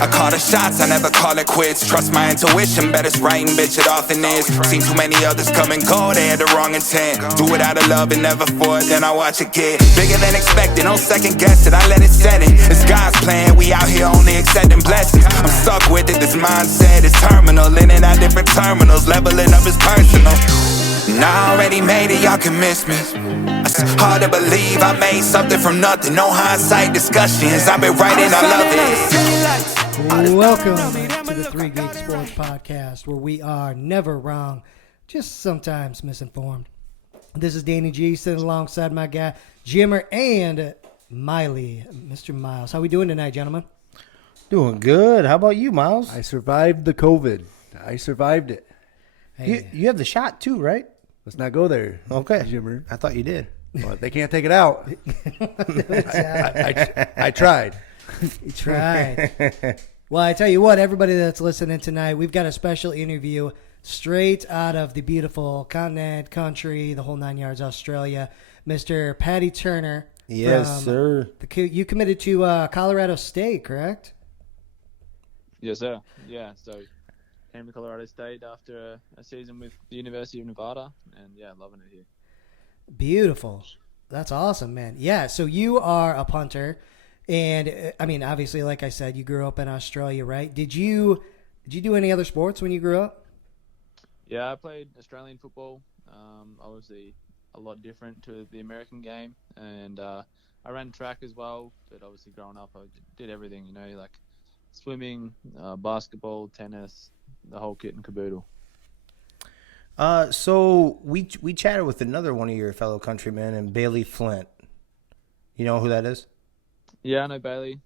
I call the shots, I never call it quits. Trust my intuition, bet it's right and bitch, it often is. Seen too many others come and go, they had the wrong intent. Do it out of love and never for it, then I watch it get bigger than expected. No second guess it, I let it set in. It's God's plan, we out here only accepting blessings. I'm stuck with it, this mindset is terminal. In and out different terminals, leveling up is personal. And I already made it, y'all can miss me. It's hard to believe I made something from nothing. No hindsight discussions, I've been writing, I love it. Welcome to the Three Geek Sports Podcast, where we are never wrong, just sometimes misinformed. This is Danny G, sitting alongside my guy, Jimmer, and Miley, Mr. Miles. How we doing tonight, gentlemen? Doing good. How about you, Miles? I survived the COVID. I survived it. Hey, You have the shot too, right? Let's not go there. Okay. Jimmer. I thought you did. Well, they can't take it out. I tried. you tried. Well, I tell you what, everybody that's listening tonight, we've got a special interview straight out of the beautiful continent, country, the whole 9 yards, Australia. Mr. Paddy Turner. Yes, sir. You committed to Colorado State, correct? Yes, sir. Yeah, so came to Colorado State after a season with the University of Nevada, and yeah, loving it here. Beautiful. That's awesome, man. Yeah, so you are a punter, and I mean, obviously, like I said, you grew up in Australia, right? Did you do any other sports when you grew up? Yeah, I played Australian football. Obviously, a lot different to the American game, and I ran track as well. But obviously, growing up, I did everything, like swimming, basketball, tennis, the whole kit and caboodle. So we chatted with another one of your fellow countrymen, and Bailey Flint. You know who that is? Yeah, I know Bailey.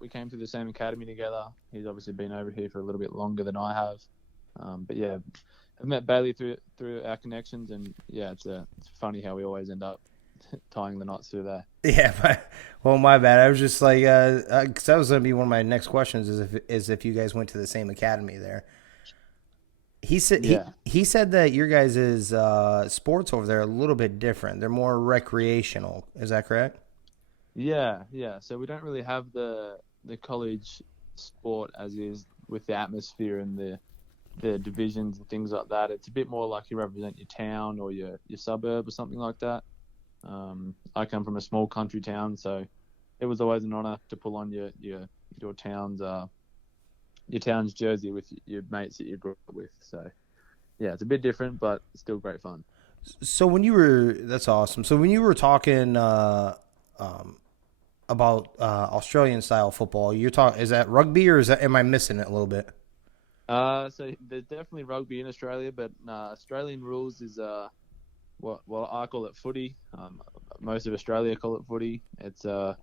We came through the same academy together. He's obviously been over here for a little bit longer than I have. But yeah, I've met Bailey through our connections, and yeah, it's funny how we always end up tying the knots through there. Yeah, well, my bad. I was just like, because that was going to be one of my next questions, is if you guys went to the same academy there. He said he said that your guys' sports over there are a little bit different. They're more recreational. Is that correct? Yeah. So we don't really have the college sport as is with the atmosphere and the divisions and things like that. It's a bit more like you represent your town or your suburb or something like that. I come from a small country town, so it was always an honor to pull on your town's jersey with your mates that you grew up with. So yeah, it's a bit different, but still great fun. So that's awesome. So when you were talking about Australian style football, is that rugby, or am I missing it a little bit? So there's definitely rugby in Australia, but Australian rules is what I call it footy. Most of Australia call it footy. It's a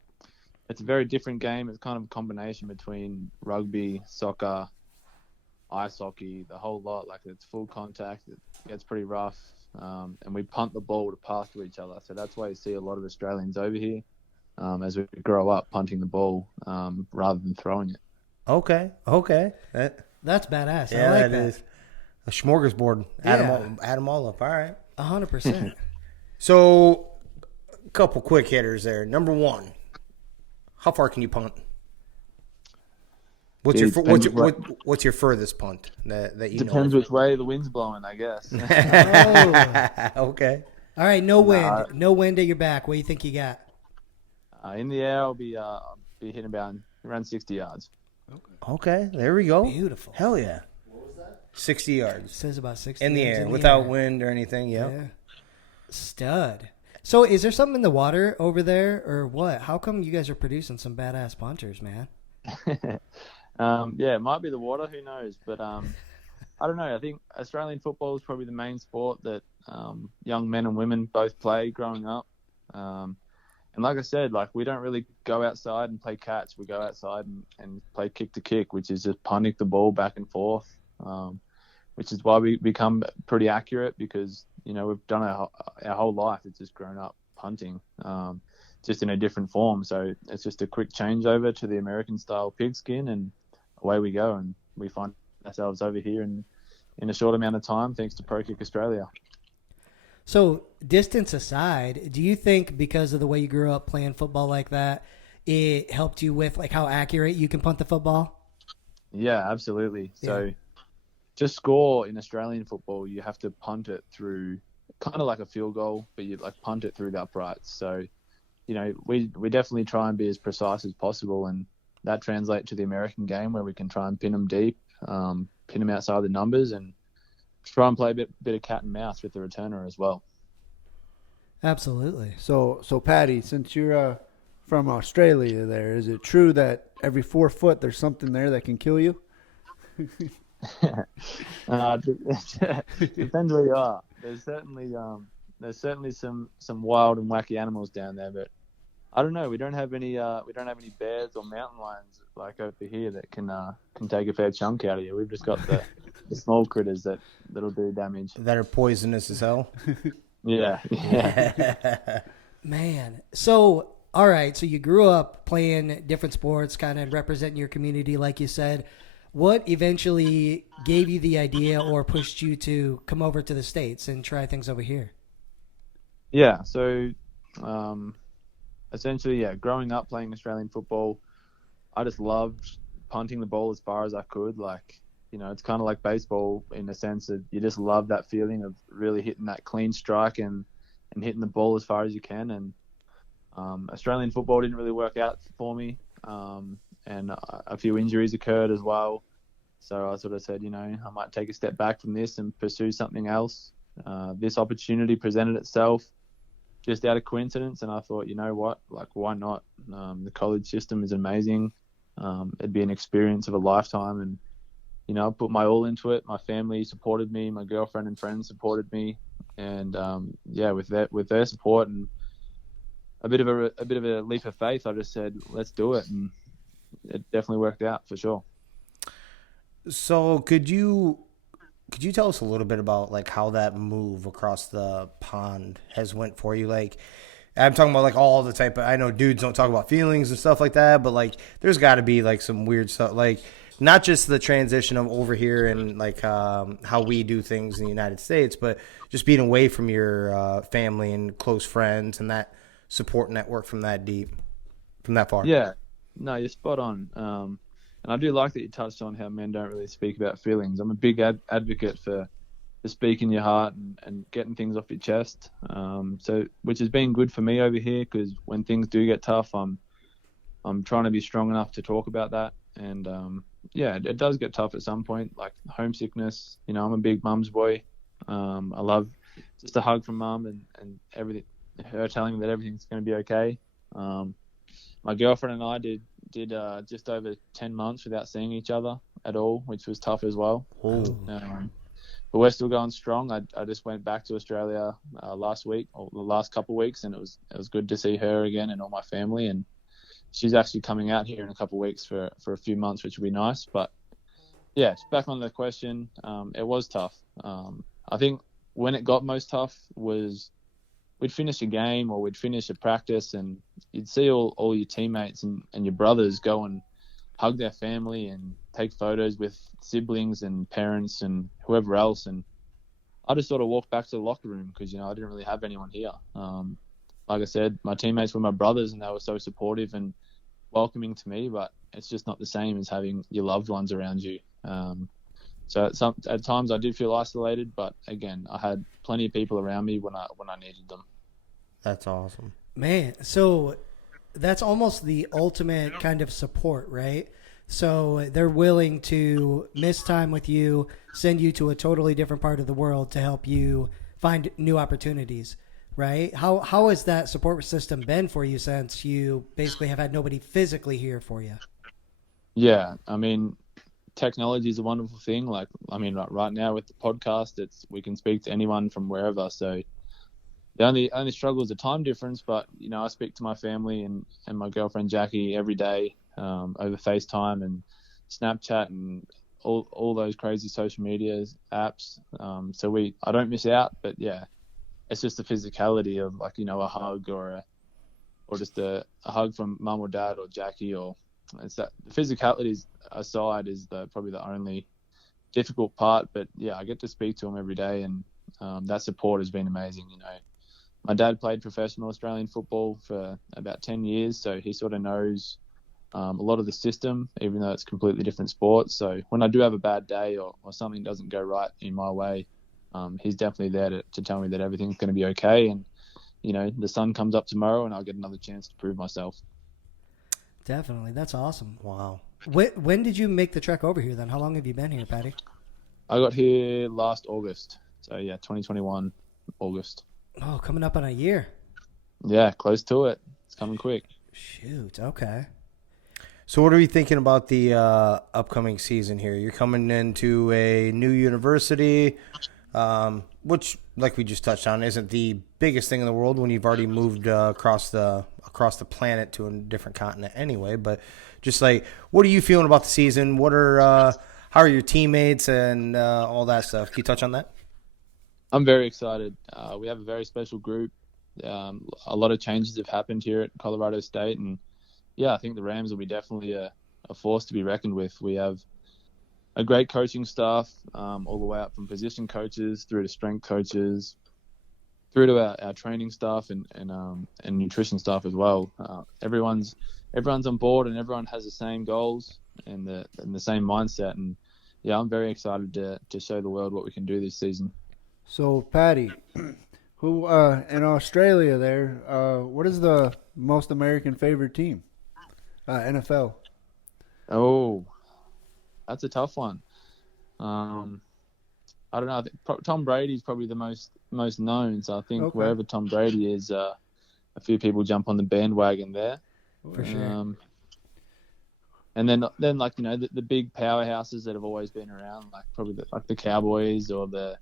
very different game. It's kind of a combination between rugby, soccer, ice hockey, the whole lot. Like, it's full contact. It gets pretty rough, and we punt the ball to pass to each other. So that's why you see a lot of Australians over here as we grow up punting the ball rather than throwing it. Okay. That's badass. Yeah, I like that is a smorgasbord. Yeah. Add them all up. All right. 100%. So, a couple quick hitters there. Number one, how far can you punt? What's your furthest punt that you know? Depends which way the wind's blowing, I guess. Okay. All right, no wind. No wind at your back. What do you think you got? In the air, I'll be hitting around 60 yards. Okay, there we go. Beautiful. Hell yeah. What was that? 60 yards. It says about 60 in the yards air, in the without air. wind or anything. Yep. Yeah. Stud. So is there something in the water over there, or what? How come you guys are producing some badass punters, man? Yeah, it might be the water. Who knows? But I don't know. I think Australian football is probably the main sport that young men and women both play growing up. And like I said, we don't really go outside and play catch. We go outside and play kick to kick, which is just punting the ball back and forth, which is why we become pretty accurate because, we've done our whole life. It's just grown up punting, just in a different form. So it's just a quick changeover to the American style pigskin, and away we go. And we find ourselves over here in a short amount of time, thanks to Pro Kick Australia. So, distance aside, do you think because of the way you grew up playing football like that, it helped you with how accurate you can punt the football? Yeah, absolutely. So Yeah. to score in Australian football, you have to punt it through kind of like a field goal, but you like punt it through the uprights. So, we definitely try and be as precise as possible, and that translates to the American game where we can try and pin them deep, pin them outside the numbers, and try and play a bit of cat and mouse with the returner as well. Absolutely. So Paddy, since you're from Australia, there is it true that every 4 foot there's something there that can kill you? Depends where you are. There's certainly some wild and wacky animals down there, but I don't know. We don't have any bears or mountain lions like over here that can take a fair chunk out of you. We've just got the small critters that'll do damage. That are poisonous as hell. Yeah. Man. So, all right. So you grew up playing different sports, kind of representing your community, like you said. What eventually gave you the idea or pushed you to come over to the States and try things over here? Yeah. So, essentially, growing up playing Australian football, I just loved punting the ball as far as I could. Like, it's kind of like baseball in the sense that you just love that feeling of really hitting that clean strike and hitting the ball as far as you can. And Australian football didn't really work out for me, and a few injuries occurred as well. So I sort of said, I might take a step back from this and pursue something else. This opportunity presented itself just out of coincidence, and I thought, you know what, like, why not? The college system is amazing. It'd be an experience of a lifetime, and I put my all into it. My family supported me, my girlfriend and friends supported me, and with their support and a bit of a leap of faith, I just said, let's do it, and it definitely worked out for sure. So could you tell us a little bit about like how that move across the pond has went for you? Like, I'm talking about like all the type of, I know dudes don't talk about feelings and stuff like that, but like there's got to be like some weird stuff, like not just the transition of over here and like how we do things in the United States, but just being away from your family and close friends and that support network from that far. Yeah, no, you're spot on. And I do like that you touched on how men don't really speak about feelings. I'm a big advocate for speaking your heart and getting things off your chest. So which has been good for me over here, because when things do get tough, I'm trying to be strong enough to talk about that. And it does get tough at some point, like homesickness. I'm a big mum's boy. I love just a hug from mum and everything. Her telling me that everything's going to be okay. My girlfriend and I did just over 10 months without seeing each other at all, which was tough as well. But we're still going strong. I just went back to Australia last week, or the last couple of weeks, and it was good to see her again and all my family. And she's actually coming out here in a couple of weeks for a few months, which will be nice. But yeah, back on the question, it was tough. I think when it got most tough was we'd finish a game or we'd finish a practice, and you'd see all your teammates and your brothers go and hug their family and take photos with siblings and parents and whoever else. And I just sort of walked back to the locker room because, I didn't really have anyone here. Like I said, my teammates were my brothers and they were so supportive and welcoming to me, but it's just not the same as having your loved ones around you. So at times I did feel isolated, but again, I had plenty of people around me when I needed them. That's awesome. Man, so that's almost the ultimate kind of support, right? So they're willing to miss time with you, send you to a totally different part of the world to help you find new opportunities, right? How has that support system been for you since you basically have had nobody physically here for you? Yeah, I mean, technology is a wonderful thing. Like, I mean, right now with the podcast, we can speak to anyone from wherever. So the only struggle is the time difference, but I speak to my family and my girlfriend Jackie every day over FaceTime and Snapchat and all those crazy social media apps. So I don't miss out, but yeah, it's just the physicality of like a hug or just a hug from mum or dad or Jackie, or it's that the physicality aside is probably the only difficult part. But yeah, I get to speak to them every day, and that support has been amazing. My dad played professional Australian football for about 10 years, so he sort of knows a lot of the system, even though it's a completely different sport. So when I do have a bad day or something doesn't go right in my way, he's definitely there to tell me that everything's going to be okay. And, the sun comes up tomorrow and I'll get another chance to prove myself. Definitely. That's awesome. Wow. When did you make the trek over here then? How long have you been here, Paddy? I got here last August. So, 2021, August. Oh, coming up on a year. Yeah, close to it. It's coming quick. Shoot. Okay. So what are you thinking about the upcoming season here? You're coming into a new university, which, like we just touched on, isn't the biggest thing in the world when you've already moved across the planet to a different continent anyway. But just like, what are you feeling about the season? How are your teammates and all that stuff? Can you touch on that? I'm very excited. We have a very special group. A lot of changes have happened here at Colorado State, and I think the Rams will be definitely a force to be reckoned with. We have a great coaching staff, all the way up from position coaches through to strength coaches, through to our training staff and nutrition staff as well. Everyone's on board and everyone has the same goals and the same mindset. And I'm very excited to show the world what we can do this season. So, Paddy, who in Australia there, what is the most American favorite team? NFL. Oh, that's a tough one. I don't know. I think Tom Brady's probably the most known. So I think wherever Tom Brady is, a few people jump on the bandwagon there. For sure. And then like the big powerhouses that have always been around, like probably the Cowboys or the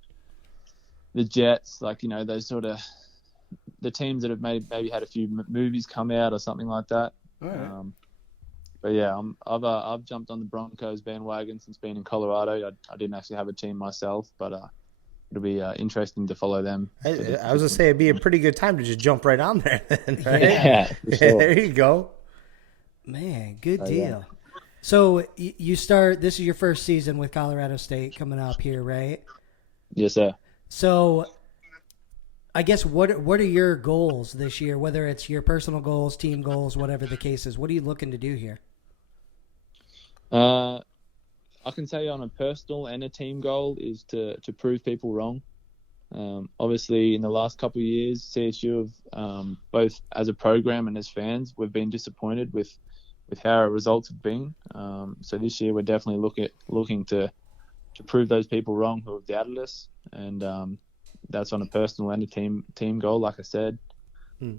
Jets, like those sort of the teams that have maybe had a few movies come out or something like that. All right. But I've jumped on the Broncos bandwagon since being in Colorado. I didn't actually have a team myself, but it'll be interesting to follow them. I was gonna say it'd be a pretty good time to just jump right on there. Then, right? Yeah, for sure. There you go. Man, good deal. So you start. This is your first season with Colorado State coming up here, right? Yes, sir. So, I guess what are your goals this year? Whether it's your personal goals, team goals, whatever the case is, what are you looking to do here? I can tell you on a personal and a team goal is to prove people wrong. Obviously, in the last couple of years, CSU have both as a program and as fans, we've been disappointed with how our results have been. So this year, we're definitely looking to prove those people wrong who have doubted us, and that's on a personal and a team goal, like I said.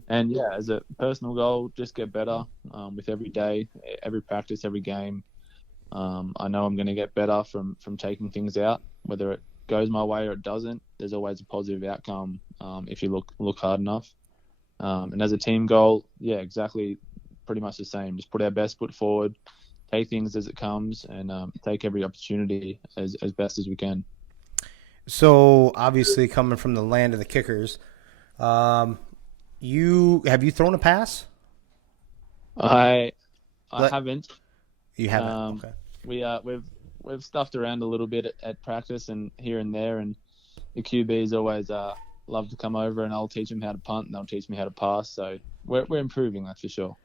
And as a personal goal, just get better with every day, every practice, every game. I know I'm going to get better from taking things out, whether it goes my way or it doesn't. There's always a positive outcome if you look hard enough. And as a team goal, exactly, pretty much the same. Just put our best foot forward, take things as it comes, and take every opportunity as best as we can. So obviously, coming from the land of the kickers, have you thrown a pass? I haven't. You haven't. Okay. We've stuffed around a little bit at practice and here and there, and the QBs always love to come over, and I'll teach them how to punt, and they'll teach me how to pass. So we're improving, that's for sure.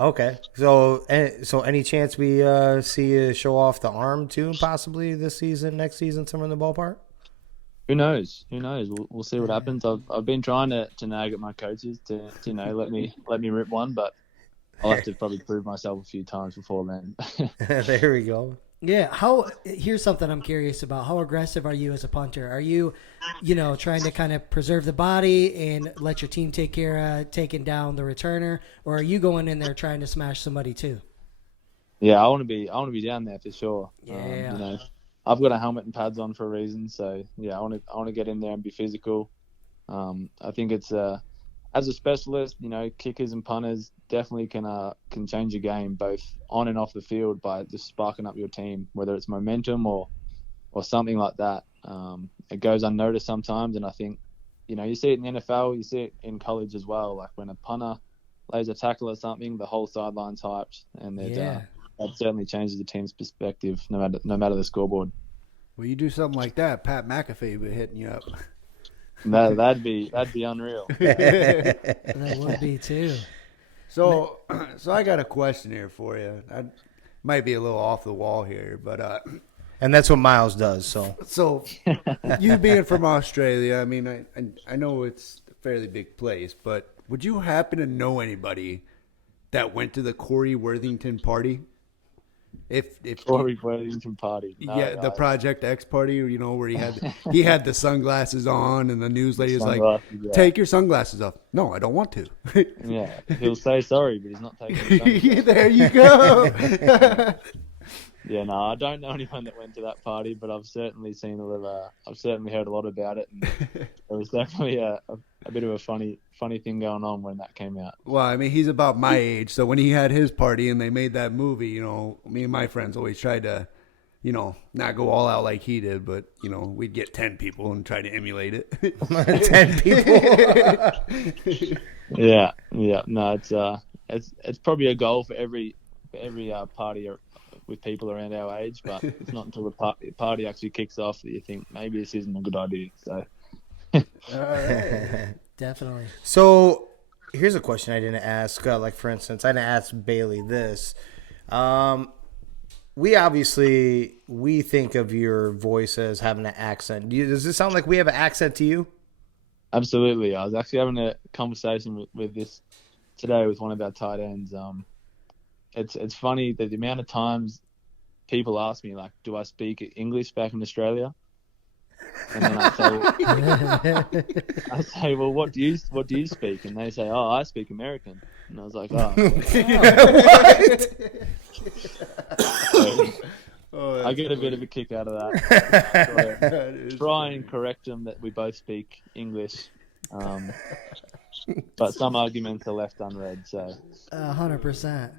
Okay. So any chance we see you show off the arm too, possibly this season, next season, somewhere in the ballpark? Who knows? We'll see what happens. I've been trying to nag at my coaches to let me rip one, but I'll have to probably prove myself a few times before then. There we go. Yeah. Here's something I'm curious about. How aggressive are you as a punter? Are you, trying to kind of preserve the body and let your team take care of taking down the returner, or are you going in there trying to smash somebody too? Yeah, I want to be down there for sure. Yeah. I've got a helmet and pads on for a reason, so I want to get in there and be physical. I think it's as a specialist, kickers and punters definitely can change a game both on and off the field by just sparking up your team, whether it's momentum or something like that. It goes unnoticed sometimes, and I think you see it in the NFL, you see it in college as well. Like when a punter lays a tackle or something, the whole sideline's hyped, and that certainly changes the team's perspective, no matter the scoreboard. Well, you do something like that, Pat McAfee would be hitting you up. That'd be unreal. That would be too. So I got a question here for you. I might be a little off the wall here, but And that's what Miles does. So you being from Australia, I mean, I know it's a fairly big place, but would you happen to know anybody that went to the Corey Worthington party? If Corey Worthington party. No, the Project X party, you know, where he had the sunglasses on, and the news lady was like, "Take your sunglasses off." No, I don't want to. Yeah, he'll say sorry, but he's not taking it. There you go. Yeah, no, I don't know anyone that went to that party, but I've certainly seen I've certainly heard a lot about it, and it was definitely a bit of a funny thing going on when that came out. Well, I mean, he's about my age, so when he had his party and they made that movie, you know, me and my friends always tried to, you know, not go all out like he did, but, you know, we'd get 10 people and try to emulate it. 10 people. Yeah, no, it's probably a goal for every party with people around our age, but it's not until the party actually kicks off that you think maybe this isn't a good idea. So, All right. Definitely. So here's a question I didn't ask. Like, for instance, I didn't ask Bailey this. We think of your voice as having an accent. Does this sound like we have an accent to you? Absolutely. I was actually having a conversation with this today with one of our tight ends. It's funny that the amount of times people ask me, like, do I speak English back in Australia? And then I say, well, what do you speak? And they say, oh, I speak American. And I was like, oh. What? I get a bit of a kick out of that. So, try and correct them that we both speak English. But some arguments are left unread. So 100%.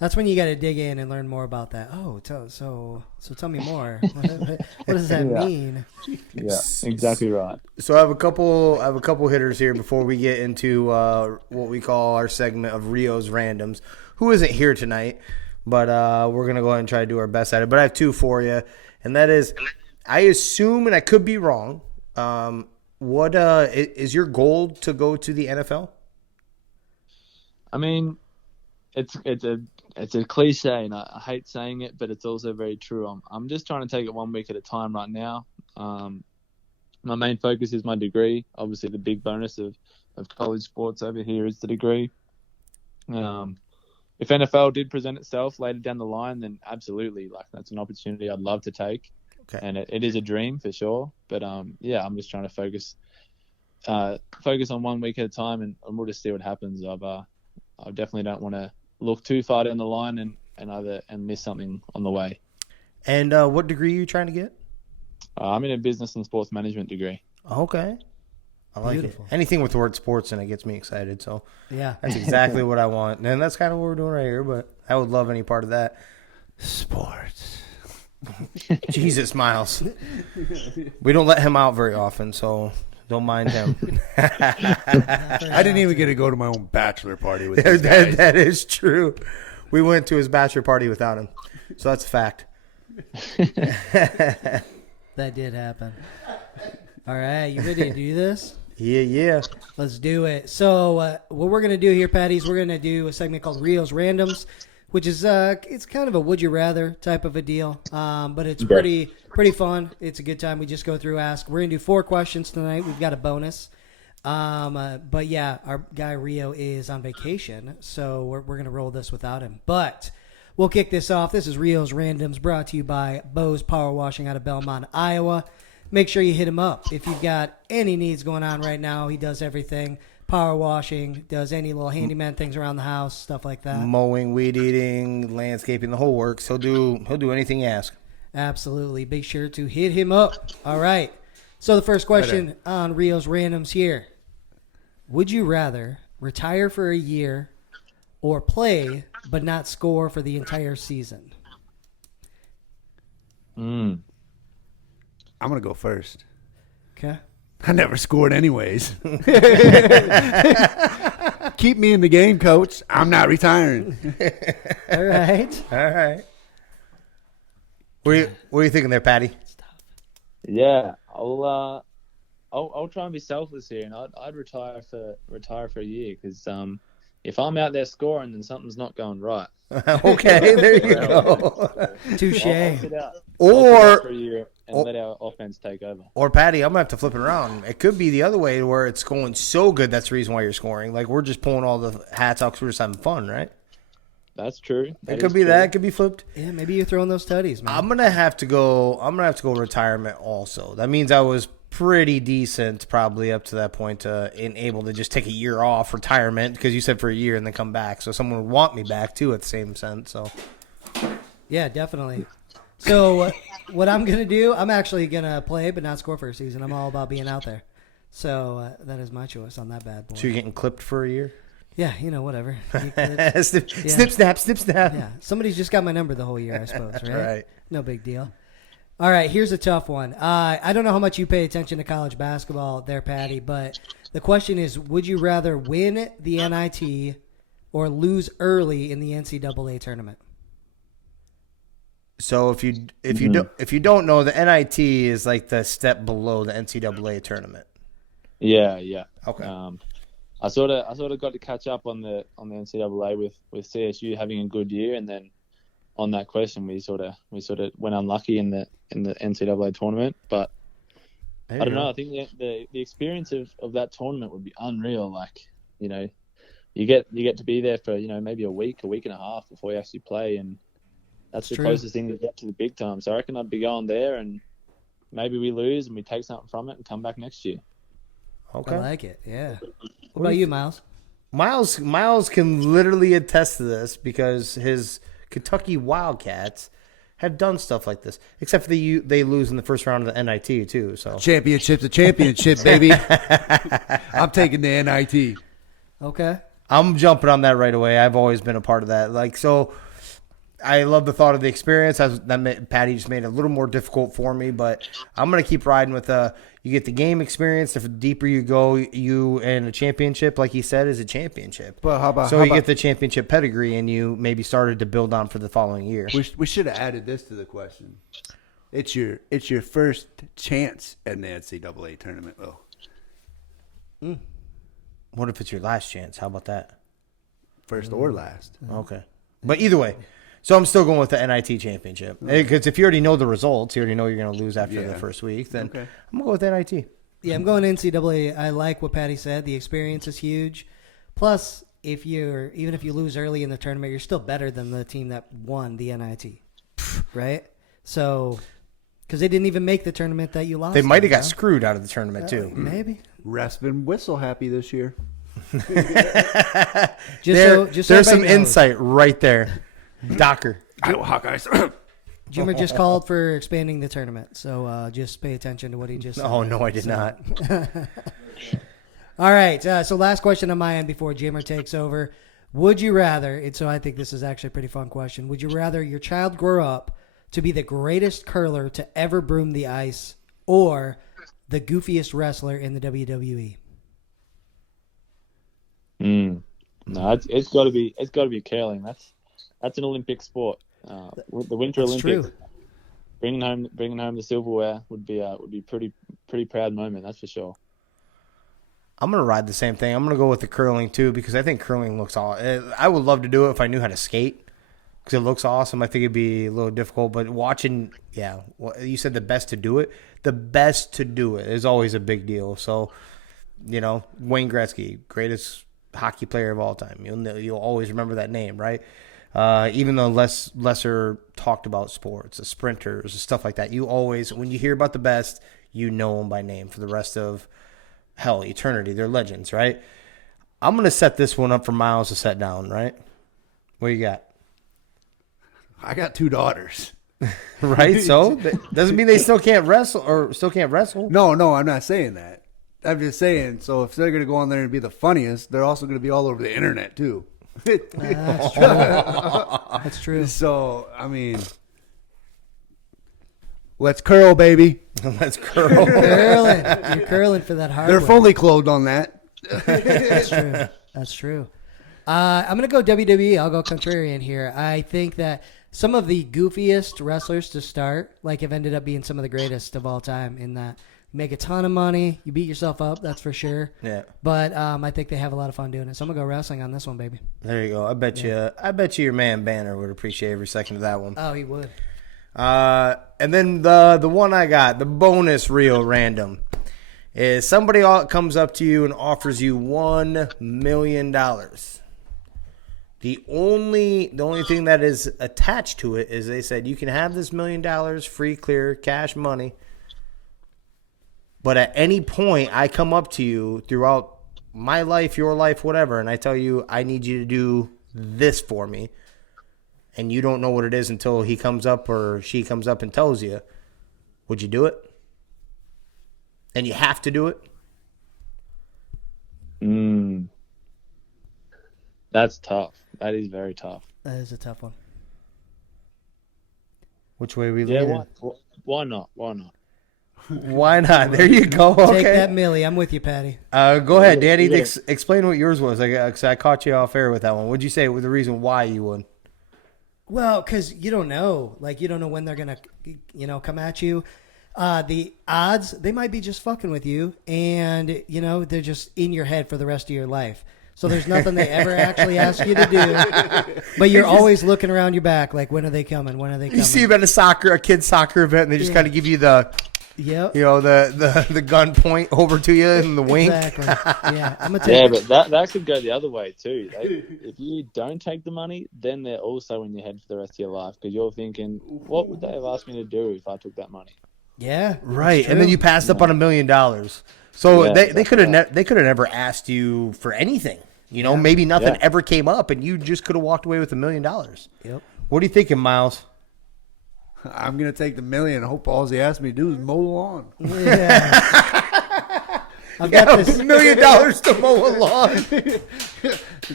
That's when you got to dig in and learn more about that. Oh, so tell me more. What does that mean? Yeah, exactly right. So I have a couple hitters here before we get into what we call our segment of Rio's Randoms, who isn't here tonight, but we're gonna go ahead and try to do our best at it. But I have two for you, and that is, I assume, and I could be wrong. What is your goal to go to the NFL? I mean, it's a cliche, and I hate saying it, but it's also very true. I'm just trying to take it 1 week at a time right now. My main focus is my degree. Obviously, the big bonus of college sports over here is the degree. If NFL did present itself later down the line, then absolutely, like, that's an opportunity I'd love to take. Okay. And it is a dream for sure. But yeah, I'm just trying to focus on 1 week at a time, and we'll just see what happens. I definitely don't want to look too far down the line and miss something on the way. And what degree are you trying to get? I'm in a business and sports management degree. Okay. I like Beautiful. It. Anything with the word sports in it gets me excited. So yeah, that's exactly what I want. And that's kind of what we're doing right here, but I would love any part of that. Sports. Jesus, Miles. We don't let him out very often, so don't mind him. I didn't even get to go to my own bachelor party with these guys. That is true. We went to his bachelor party without him. So that's a fact. That did happen. All right, you ready to do this? Yeah. Let's do it. So what we're going to do here, Patty, is we're going to do a segment called Rio's Randoms, which is it's kind of a would you rather type of a deal, but it's pretty fun. It's a good time. We just go through, ask. We're going to do 4 questions tonight. We've got a bonus. But yeah, our guy Rio is on vacation, so we're going to roll this without him. But we'll kick this off. This is Rio's Randoms, brought to you by Bo's Power Washing out of Belmont, Iowa. Make sure you hit him up. If you've got any needs going on right now, he does everything. Power washing, does any little handyman things around the house, stuff like that. Mowing, weed eating, landscaping, the whole works. He'll do anything you ask. Absolutely. Be sure to hit him up. All right. So the first question on Rio's Randoms here. Would you rather retire for a year or play but not score for the entire season? I'm going to go first. Okay. I never scored anyways. Keep me in the game, coach. I'm not retiring. All right. What are you thinking there, Paddy? Yeah, I'll try and be selfless here, and I'd retire for a year because if I'm out there scoring, then something's not going right. Okay, there you go. Touche. I'll sit out. Or For a year and let our offense take over. Or Patty, I'm gonna have to flip it around. It could be the other way where it's going so good that's the reason why you're scoring. Like we're just pulling all the hats off because we're just having fun, right? That's true. It could be that. It could be flipped. Yeah, maybe you're throwing those tutties, man. I'm gonna have to go retirement also. That means I was pretty decent probably up to that point and able to just take a year off retirement because you said for a year and then come back. So someone would want me back too at the same sense. So yeah, definitely. So what I'm going to do, I'm actually going to play but not score for a season. I'm all about being out there. So that is my choice on that bad boy. So you're getting clipped for a year? Yeah, whatever. Snip, snap, snip, snap. Yeah, somebody's just got my number the whole year, I suppose, right? Right. No big deal. All right, here's a tough one. I don't know how much you pay attention to college basketball there, Patty, but the question is, would you rather win the NIT or lose early in the NCAA tournament? So if you don't know, the NIT is like the step below the NCAA tournament. Yeah. Okay. I sort of got to catch up on the NCAA with CSU having a good year, and then on that question we sort of went unlucky in the NCAA tournament. But I don't know. I think the experience of that tournament would be unreal. Like, you get to be there for maybe a week and a half before you actually play, and that's the closest thing to get to the big time. So I reckon I'd be going there, and maybe we lose and we take something from it and come back next year. Okay. I like it. Yeah. What about you, Miles? Miles can literally attest to this because his Kentucky Wildcats have done stuff like this, except for they lose in the first round of the NIT too. So championship's a championship, baby. I'm taking the NIT. Okay. I'm jumping on that right away. I've always been a part of that. Like, so I love the thought of the experience. Patty just made it a little more difficult for me, but I'm going to keep riding with you get the game experience. The deeper you go, and a championship, like he said, is a championship. Well, you get the championship pedigree, and you maybe started to build on for the following year. We should have added this to the question. It's your first chance at the NCAA tournament, though. What if it's your last chance? How about that? First or last. Okay. But either way, so I'm still going with the NIT championship. Because if you already know the results, you already know you're going to lose after the first week, then I'm going to go with NIT. Yeah, I'm going NCAA. I like what Patty said. The experience is huge. Plus, even if you lose early in the tournament, you're still better than the team that won the NIT, right? So, because they didn't even make the tournament that you lost. They might have got screwed out of the tournament too. Maybe. Ref's been whistle happy this year. There's some insight right there. Docker. Hawkeyes. Jimmer just called for expanding the tournament, so just pay attention to what he just said. Oh, no, I did not. All right, so last question on my end before Jimmer takes over. Would you rather, and so I think this is actually a pretty fun question, would you rather your child grow up to be the greatest curler to ever broom the ice or the goofiest wrestler in the WWE? No, it's got to be curling. That's an Olympic sport. The Winter Olympics. True. Bringing home the silverware would be pretty proud moment. That's for sure. I'm gonna ride the same thing. I'm gonna go with the curling too because I think curling looks awesome. I would love to do it if I knew how to skate because it looks awesome. I think it'd be a little difficult, but watching, you said the best to do it. The best to do it is always a big deal. So, Wayne Gretzky, greatest hockey player of all time. You'll always remember that name, right? Even the lesser talked about sports, the sprinters, stuff like that. You always, when you hear about the best, you know them by name for the rest of eternity. They're legends, right? I'm gonna set this one up for Miles to set down, right? What you got? I got 2 daughters. Right? So doesn't mean they still can't wrestle. No, I'm not saying that. I'm just saying. So if they're gonna go on there and be the funniest, they're also gonna be all over the internet too. That's true. That's true. So, I mean, let's curl, baby. Let's curl. You're curling for that hard. They're fully clothed on that. That's true. I'm going to go WWE. I'll go contrarian here. I think that some of the goofiest wrestlers to start have ended up being some of the greatest of all time in that. make a ton of money. You beat yourself up, that's for sure. Yeah. But I think they have a lot of fun doing it. So I'm gonna go wrestling on this one, baby. There you go. I bet you your man Banner would appreciate every second of that one. Oh, he would. And then the one I got, the bonus real random, is somebody comes up to you and offers you $1 million. The only thing that is attached to it is they said you can have this $1 million free, clear, cash money. But at any point I come up to you throughout my life, your life, whatever, and I tell you I need you to do this for me, and you don't know what it is until he comes up or she comes up and tells you, would you do it? And you have to do it? That's tough. That is very tough. That is a tough one. Which way are we Yeah, leaning? why not? Why not? Why not? There you go. Okay. Take that millie. I'm with you, Patty. Go ahead, Danny. Yeah. Explain what yours was. I caught you off air with that one. What'd you say was the reason why you would? Well, because you don't know. Like, you don't know when they're going to, come at you. The odds, they might be just fucking with you, and, they're just in your head for the rest of your life. So there's nothing they ever actually ask you to do. But you're always looking around your back, like, when are they coming? When are they coming? You see them at a kid's soccer event, and they just kind of give you the, the gun point over to you and the wink. Exactly. Yeah. I'm gonna take but that could go the other way too. If you don't take the money, then they're also in your head for the rest of your life because you're thinking, what would they have asked me to do if I took that money? Yeah. Right. And then you passed up on $1 million. So Yeah, they could have never asked you for anything. Maybe nothing ever came up, and you just could have walked away with $1 million. Yep. What are you thinking, Miles? I'm going to take the million. I hope all he asked me to do is mow the lawn. Yeah. I've got this $1 million to mow a lawn.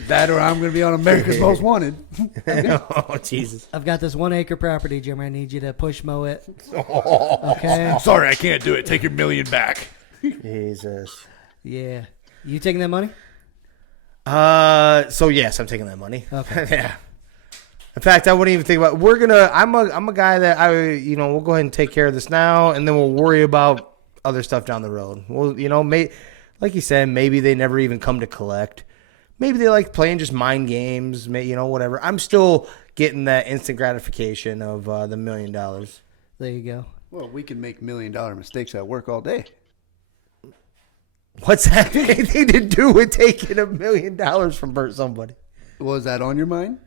That or I'm going to be on America's Most Wanted. Oh, Jesus. I've got this 1 acre property, Jim. I need you to push mow it. Okay. Sorry, I can't do it. Take your $1 million back. Jesus. Yeah. You taking that money? So yes, I'm taking that money. Okay. Yeah. In fact, I wouldn't even think about. I'm a guy that we'll go ahead and take care of this now, and then we'll worry about other stuff down the road. Well, like you said, maybe they never even come to collect. Maybe they like playing just mind games. Whatever. I'm still getting that instant gratification of the $1 million. There you go. Well, we can make $1 million mistakes at work all day. What's that anything to do with taking $1 million from somebody? Was that on your mind?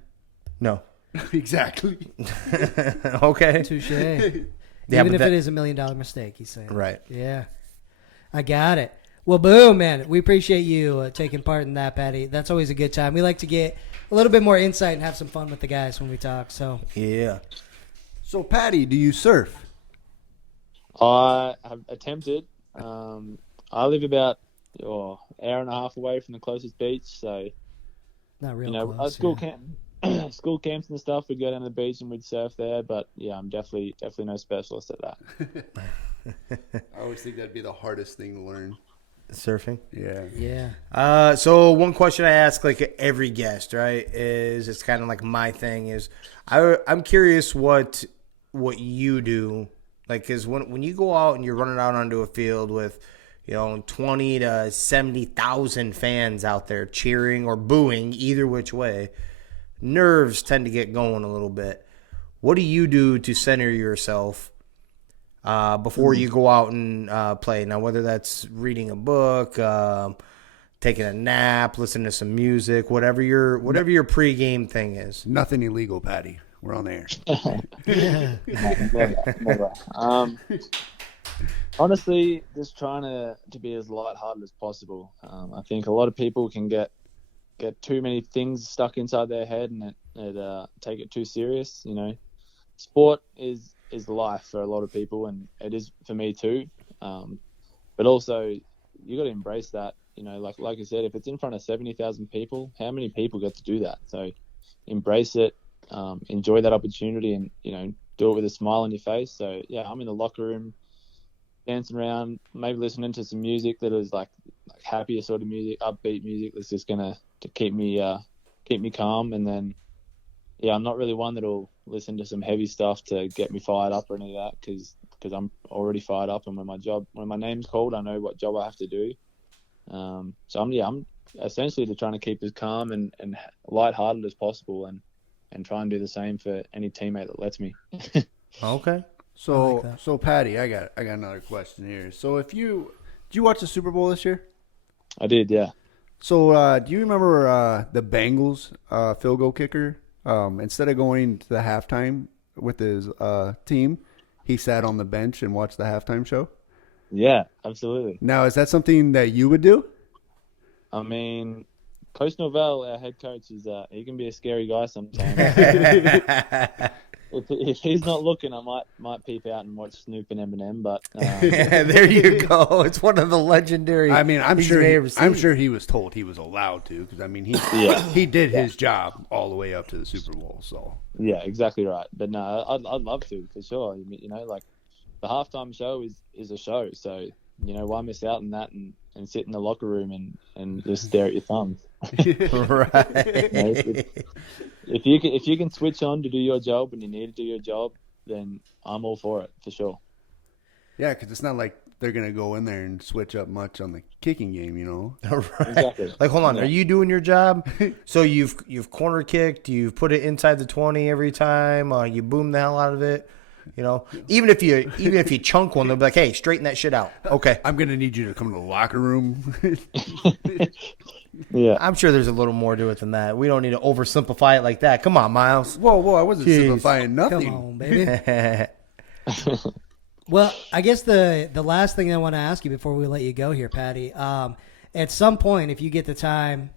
No. Exactly. Okay. Touche. Yeah, Even if it is $1 million mistake, he's saying. Right. Yeah. I got it. Well, boom, man. We appreciate you taking part in that, Patty. That's always a good time. We like to get a little bit more insight and have some fun with the guys when we talk. So Yeah. So, Patty, do you surf? I have attempted. I live about hour and a half away from the closest beach, so not real our close. school camps and stuff. We'd go down to the beach and we'd surf there. But yeah, I'm definitely no specialist at that. I always think that'd be the hardest thing to learn. Surfing. Yeah. Yeah. So one question I ask like every guest, right, is it's kind of like my thing is I'm curious what you do, like, because when you go out and you're running out onto a field with 20 to 70,000 fans out there cheering or booing either which way, nerves tend to get going a little bit. What do you do to center yourself before you go out and play? Now, whether that's reading a book, taking a nap, listening to some music, whatever your pregame thing is. Nothing illegal, Patty. We're on the air. Never. Honestly, just trying to be as lighthearted as possible. I think a lot of people can get too many things stuck inside their head and take it too serious. Sport is life for a lot of people, and it is for me too. But also, you got to embrace that. Like I said, if it's in front of 70,000 people, how many people get to do that? So, embrace it, enjoy that opportunity, and do it with a smile on your face. So yeah, I'm in the locker room, dancing around, maybe listening to some music that is like happier sort of music, upbeat music that's just gonna to keep me calm. And then I'm not really one that'll listen to some heavy stuff to get me fired up or any of that, because because I'm already fired up, and when my name's called, I know what job I have to do. So I'm essentially just trying to keep as calm and lighthearted as possible, and try and do the same for any teammate that lets me. Okay. So Patty, I got another question here. So did you watch the Super Bowl this year? I did, yeah. So do you remember the Bengals field goal kicker? Instead of going to the halftime with his team, he sat on the bench and watched the halftime show? Yeah, absolutely. Now, is that something that you would do? I mean, Coach Norvell, our head coach, he can be a scary guy sometimes. If he's not looking, I might peep out and watch Snoop and Eminem. But there you go. It's one of the legendary. I mean, I'm sure he was told he was allowed to, because I mean he did his job all the way up to the Super Bowl. So yeah, exactly right. But no, I'd love to, for sure. You know, like the halftime show is a show, so you know, why miss out on that and sit in the locker room and just stare at your thumbs? Right. You know, if you can switch on to do your job and you need to do your job, then I'm all for it, for sure. Yeah, because it's not like they're gonna go in there and switch up much on the kicking game, you know. Right. Exactly. Like, hold on, are you doing your job? So you've corner kicked, you've put it inside the 20 every time, you boom the hell out of it. You know, even if you chunk one, they'll be like, "Hey, straighten that shit out." Okay, I'm gonna need you to come to the locker room. Yeah, I'm sure there's a little more to it than that. We don't need to oversimplify it like that. Come on, Miles. Whoa! I wasn't simplifying nothing. Come on, baby. Well, I guess the last thing I want to ask you before we let you go here, Patty, at some point, if you get the time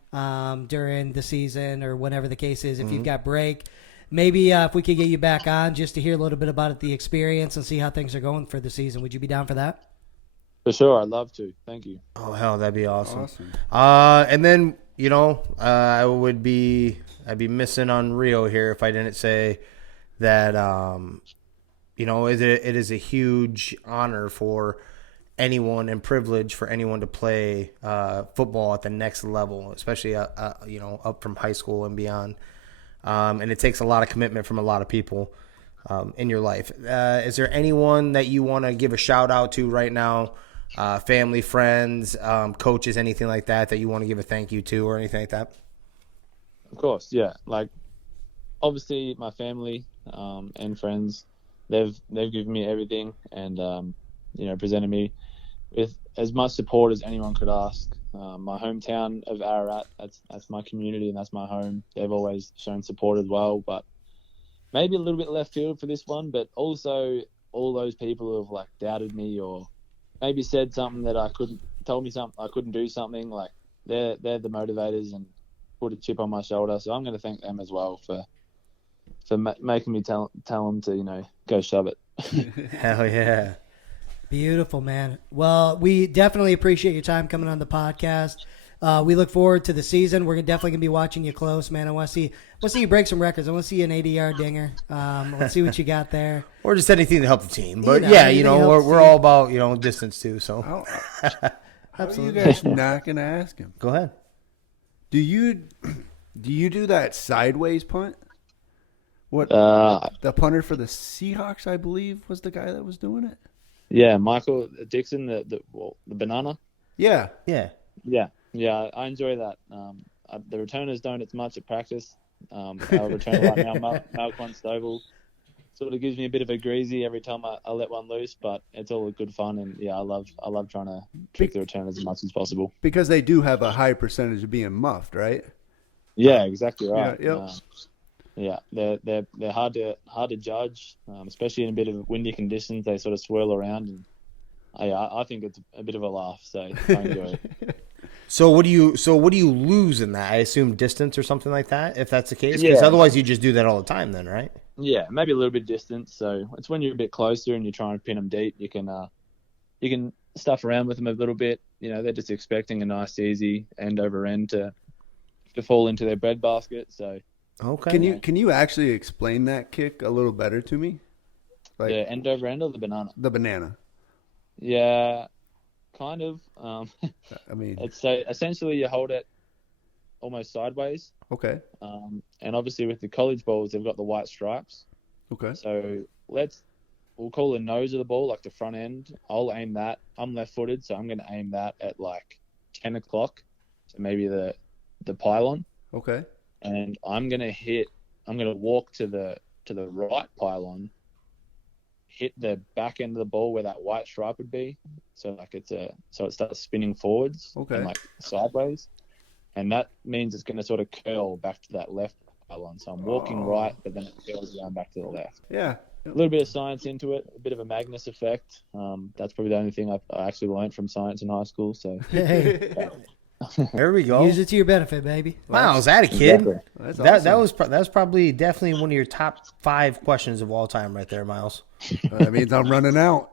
during the season or whatever the case is, if you've got break, maybe if we could get you back on just to hear a little bit about the experience and see how things are going for the season. Would you be down for that? for sure. I'd love to. Thank you. Oh hell, that'd be awesome. And then I'd be missing on Rio here if I didn't say that it is a huge honor for anyone and privilege for anyone to play football at the next level, especially up from high school and beyond. And it takes a lot of commitment from a lot of people in your life. Is there anyone that you want to give a shout out to right now? Family, friends, coaches, anything like that you want to give a thank you to or anything like that? Of course, yeah. Like, obviously, my family and friends, they've given me everything and presented me with as much support as anyone could ask. My hometown of Ararat, that's my community and that's my home. They've always shown support as well, but maybe a little bit left field for this one. But also all those people who have like doubted me or maybe said something that told me something I couldn't do something. Like they're the motivators and put a chip on my shoulder. So I'm going to thank them as well for making me tell them to go shove it. Hell yeah. Beautiful, man. Well, we definitely appreciate your time coming on the podcast. We look forward to the season. We're definitely going to be watching you close, man. I want to see you break some records. I want to see you an 80-yard dinger. Let's see what you got there. Or just anything to help the team. But we're all about, distance too. So how are you guys not going to ask him? Go ahead. Do you do that sideways punt? What the punter for the Seahawks, I believe, was the guy that was doing it. Yeah, Michael Dixon, the banana. Yeah. I enjoy that. The returners don't as much at practice. Our returner right now, Malcolm Stovall, sort of gives me a bit of a greasy every time I let one loose, but it's all good fun, and yeah, I love trying to trick the returners as much as possible. Because they do have a high percentage of being muffed, right? Yeah, exactly right. Yeah, they're hard to judge, especially in a bit of windy conditions. They sort of swirl around, and I think it's a bit of a laugh. So I enjoy it. So what do you lose in that? I assume distance or something like that, if that's the case. Because otherwise you just do that all the time, then, right? Yeah, maybe a little bit of distance. So it's when you're a bit closer and you're trying to pin them deep. You can stuff around with them a little bit. They're just expecting a nice, easy end over end to fall into their breadbasket. So. Okay. Can you actually explain that kick a little better to me? Like the end over end or the banana? The banana. Yeah, kind of. I mean, it's so essentially you hold it almost sideways. Okay. And obviously with the college balls, they've got the white stripes. Okay. So let's we'll call the nose of the ball, like the front end. I'll aim that. I'm left-footed, so I'm going to aim that at like 10 o'clock. So maybe the pylon. Okay. And I'm going to walk to the right pylon, hit the back end of the ball where that white stripe would be. So like so it starts spinning forwards Okay. and like sideways. And that means it's going to sort of curl back to that left pylon. So I'm walking right, but then it curls down back to the left. Yeah. A little bit of science into it, a bit of a Magnus effect. That's probably the only thing I actually learned from science in high school. So Hey, There we go. use it to your benefit, baby. Wow, is that a kid? Exactly. That's That awesome. was probably definitely one of your top 5 questions of all time, right there, Miles. That means I'm running out.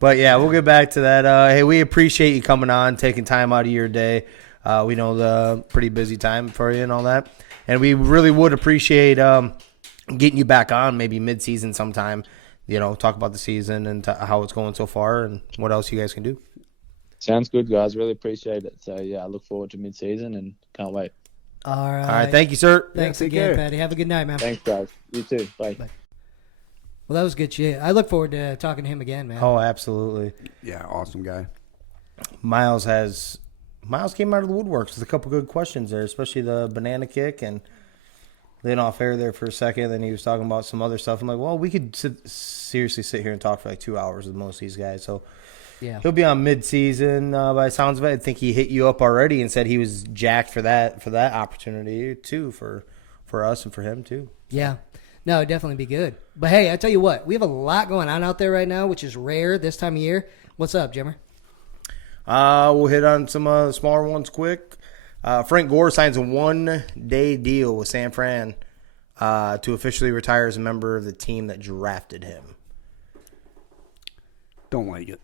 But yeah, we'll get back to that. Hey, we appreciate you coming on, taking time out of your day. We know the pretty busy time for you and all that, and we really would appreciate getting you back on maybe mid-season sometime. Talk about the season and how it's going so far, and what else you guys can do. Sounds good, guys. Really appreciate it. So, yeah, I look forward to mid-season and can't wait. All right. All right, thank you, sir. Thanks take again, care. Paddy. Have a good night, man. Thanks, guys. You too. Bye. Well, that was good shit. I look forward to talking to him again, man. Oh, absolutely. Yeah, awesome guy. Miles came out of the woodworks with a couple good questions there, especially the banana kick, and then off air there for a second. Then he was talking about some other stuff. I'm like, well, we could seriously sit here and talk for like 2 hours with most of these guys. So Yeah. he'll be on mid-season by the sounds of it. I think he hit you up already and said he was jacked for that opportunity too, for us and for him too. Yeah. No, it'd definitely be good. But hey, I tell you what, we have a lot going on out there right now, which is rare this time of year. What's up, Jimmer? We'll hit on some smaller ones quick. Frank Gore signs a 1-day deal with San Fran to officially retire as a member of the team that drafted him. Don't like it.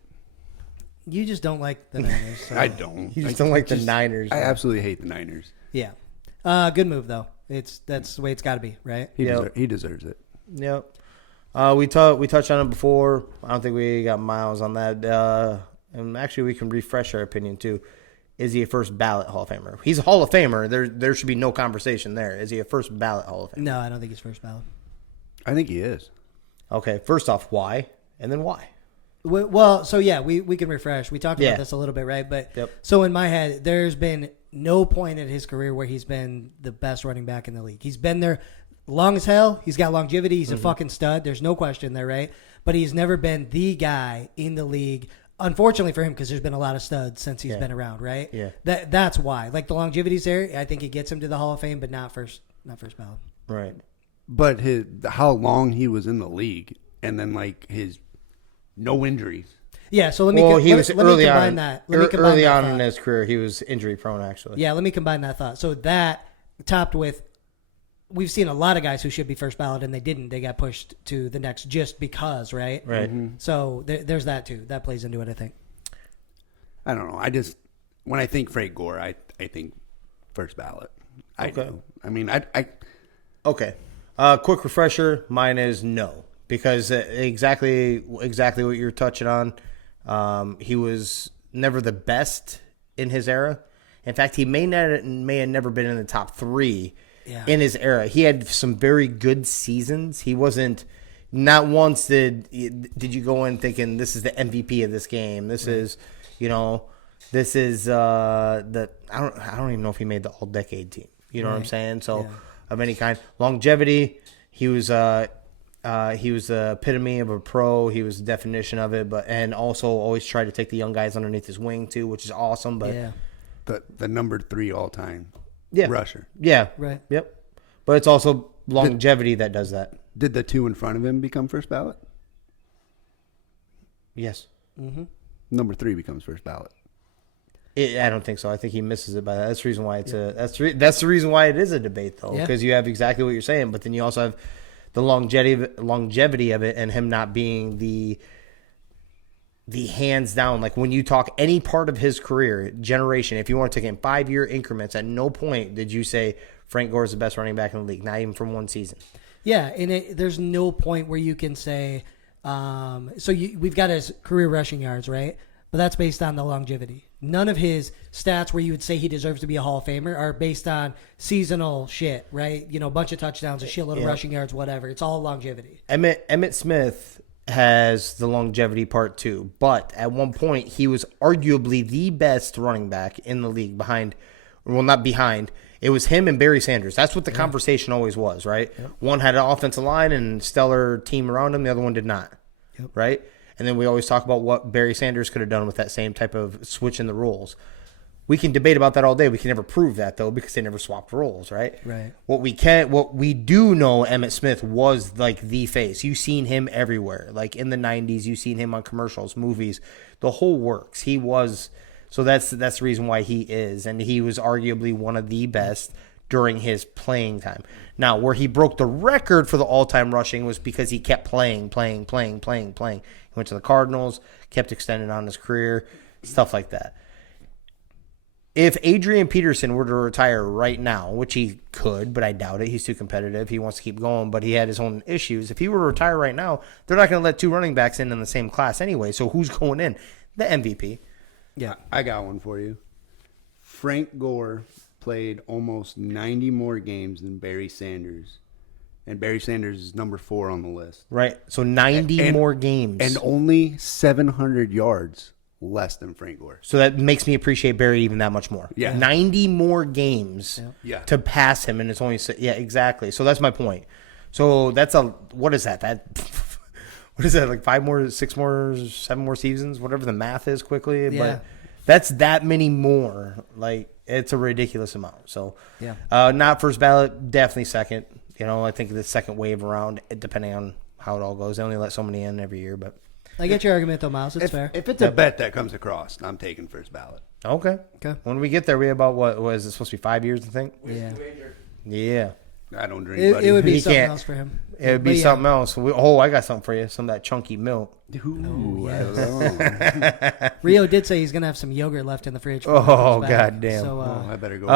You just don't like the Niners. So. I don't. You just don't like the Niners. I absolutely hate the Niners. Yeah. Good move, though. That's the way it's got to be, right? He deserves it. Yep. We touched on it before. I don't think we got Miles on that. And actually, we can refresh our opinion too. Is he a first ballot Hall of Famer? He's a Hall of Famer. There should be no conversation there. Is he a first ballot Hall of Famer? No, I don't think he's first ballot. I think he is. Okay. First off, why? And then why? Well, so yeah, we can refresh. We talked Yeah. about this a little bit, right? But Yep. So in my head, there's been no point in his career where he's been the best running back in the league. He's been there long as hell. He's got longevity. He's a fucking stud. There's no question there, right? But he's never been the guy in the league. Unfortunately for him, because there's been a lot of studs since he's been around, right? Yeah. That's why. Like the longevity's there. I think it gets him to the Hall of Fame, but not first ballot. Right. But how long he was in the league, and then like his no injuries. Yeah. So let me. Well, he let was me early combine on. that. Let me combine Early that on thought. in his career, he was injury prone. Actually. Yeah, let me combine that thought. So that topped with, we've seen a lot of guys who should be first ballot and they didn't. They got pushed to the next just because, right? Right. So there's that too. That plays into it, I think. I don't know. When I think Frank Gore, I think first ballot. I Okay. do. I mean, I Okay. Quick refresher. Mine is no, because exactly what you're touching on. He was never the best in his era. In fact, he may have never been in the top 3 in his era. He had some very good seasons. He wasn't. Not once did you go in thinking this is the MVP of this game. This is, this is the. I don't even know if he made the All Decade team. You know what I'm saying? So of any kind, longevity. He was the epitome of a pro. He was the definition of it, and also always tried to take the young guys underneath his wing too, which is awesome. But the number 3 all time yeah, rusher. yeah, Right. yep. But it's also longevity that does that. Did the 2 in front of him become first ballot? Yes. Number 3 becomes first ballot. I don't think so. I think he misses it by that. That's the reason why that's the reason why it is a debate, though, because you have exactly what you're saying, but then you also have the longevity of it, and him not being the hands down. Like when you talk any part of his career, generation, if you want to take in 5-year increments, at no point did you say Frank Gore is the best running back in the league, not even from one season. Yeah, and there's no point where you can say, we've got his career rushing yards, right? But that's based on the longevity. none of his stats where you would say he deserves to be a Hall of Famer are based on seasonal shit, right? You know, a bunch of touchdowns, a shitload of rushing yards, whatever. It's all longevity. Emmitt Smith has the longevity part too, but at one point he was arguably the best running back in the league not behind. It was him and Barry Sanders. That's what the conversation always was, right? Yep. One had an offensive line and stellar team around him. The other one did not, right? And then we always talk about what Barry Sanders could have done with that same type of switch in the roles. We can debate about that all day. We can never prove that, though, because they never swapped roles, right? Right. What we do know, Emmitt Smith was like the face. You've seen him everywhere. Like in the 90s, you've seen him on commercials, movies, the whole works. He was, so that's the reason why he is. And he was arguably one of the best during his playing time. Now, where he broke the record for the all-time rushing was because he kept playing. He went to the Cardinals, kept extending on his career, stuff like that. If Adrian Peterson were to retire right now, which he could, but I doubt it. He's too competitive. He wants to keep going, but he had his own issues. If he were to retire right now, they're not going to let two running backs in the same class anyway. So who's going in? The MVP. Yeah, I got one for you. Frank Gore played almost 90 more games than Barry Sanders. And Barry Sanders is number 4 on the list. Right. So 90 more games. And only 700 yards less than Frank Gore. So that makes me appreciate Barry even that much more. Yeah. 90 more games to pass him, and it's only exactly. So that's my point. So that's what is that? What is that, like 5 more, 6 more, 7 more seasons, whatever the math is quickly. Yeah. But that's that many more. Like, it's a ridiculous amount. So not first ballot, definitely second. You know, I think the second wave around, depending on how it all goes. They only let so many in every year, but I get your argument, though, Miles. It's fair. If it's a bet that comes across, I'm taking first ballot. Okay. When we get there, we have about, what is it supposed to be, 5 years, I think? Yeah. I don't drink, buddy. It would be something else for him. It would be something else. I got something for you. Some of that chunky milk. Ooh, Rio did say he's going to have some yogurt left in the fridge. Oh, goddamn. So, I better go.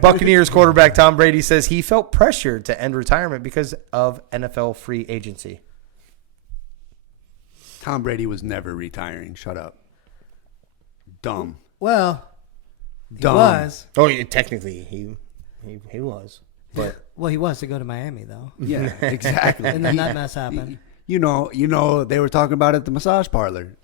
Buccaneers quarterback Tom Brady says he felt pressured to end retirement because of NFL free agency. Tom Brady was never retiring. Shut up. Dumb. Well, he Dumb. was. Oh, yeah, technically he was. But Well, he was to go to Miami, though. Yeah, exactly. And then that mess happened. You know, they were talking about it at the massage parlor.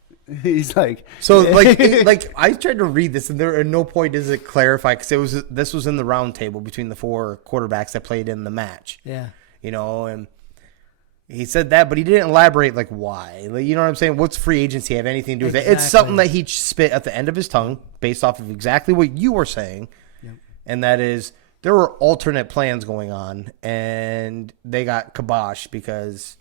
He's like, so like I tried to read this, and there at no point does it clarify, because this was in the round table between the 4 quarterbacks that played in the match. Yeah. You know, and he said that, but he didn't elaborate like why. Like, you know what I'm saying? What's free agency have anything to do with it? It's something that he spit at the end of his tongue based off of exactly what you were saying. Yep. And that is, there were alternate plans going on, and they got kiboshed because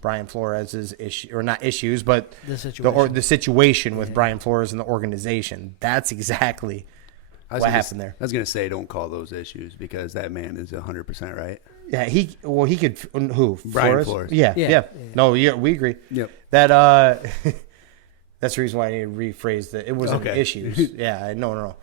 Brian Flores's issue, or not issues, but the situation with Brian Flores and the organization. That's exactly what happened there. I was going to say, don't call those issues, because that man is 100% right. Yeah, he could. Who? Brian Flores. Yeah. No, we agree. Yep. That that's the reason why I need to rephrase that. It wasn't issues. Yeah, no.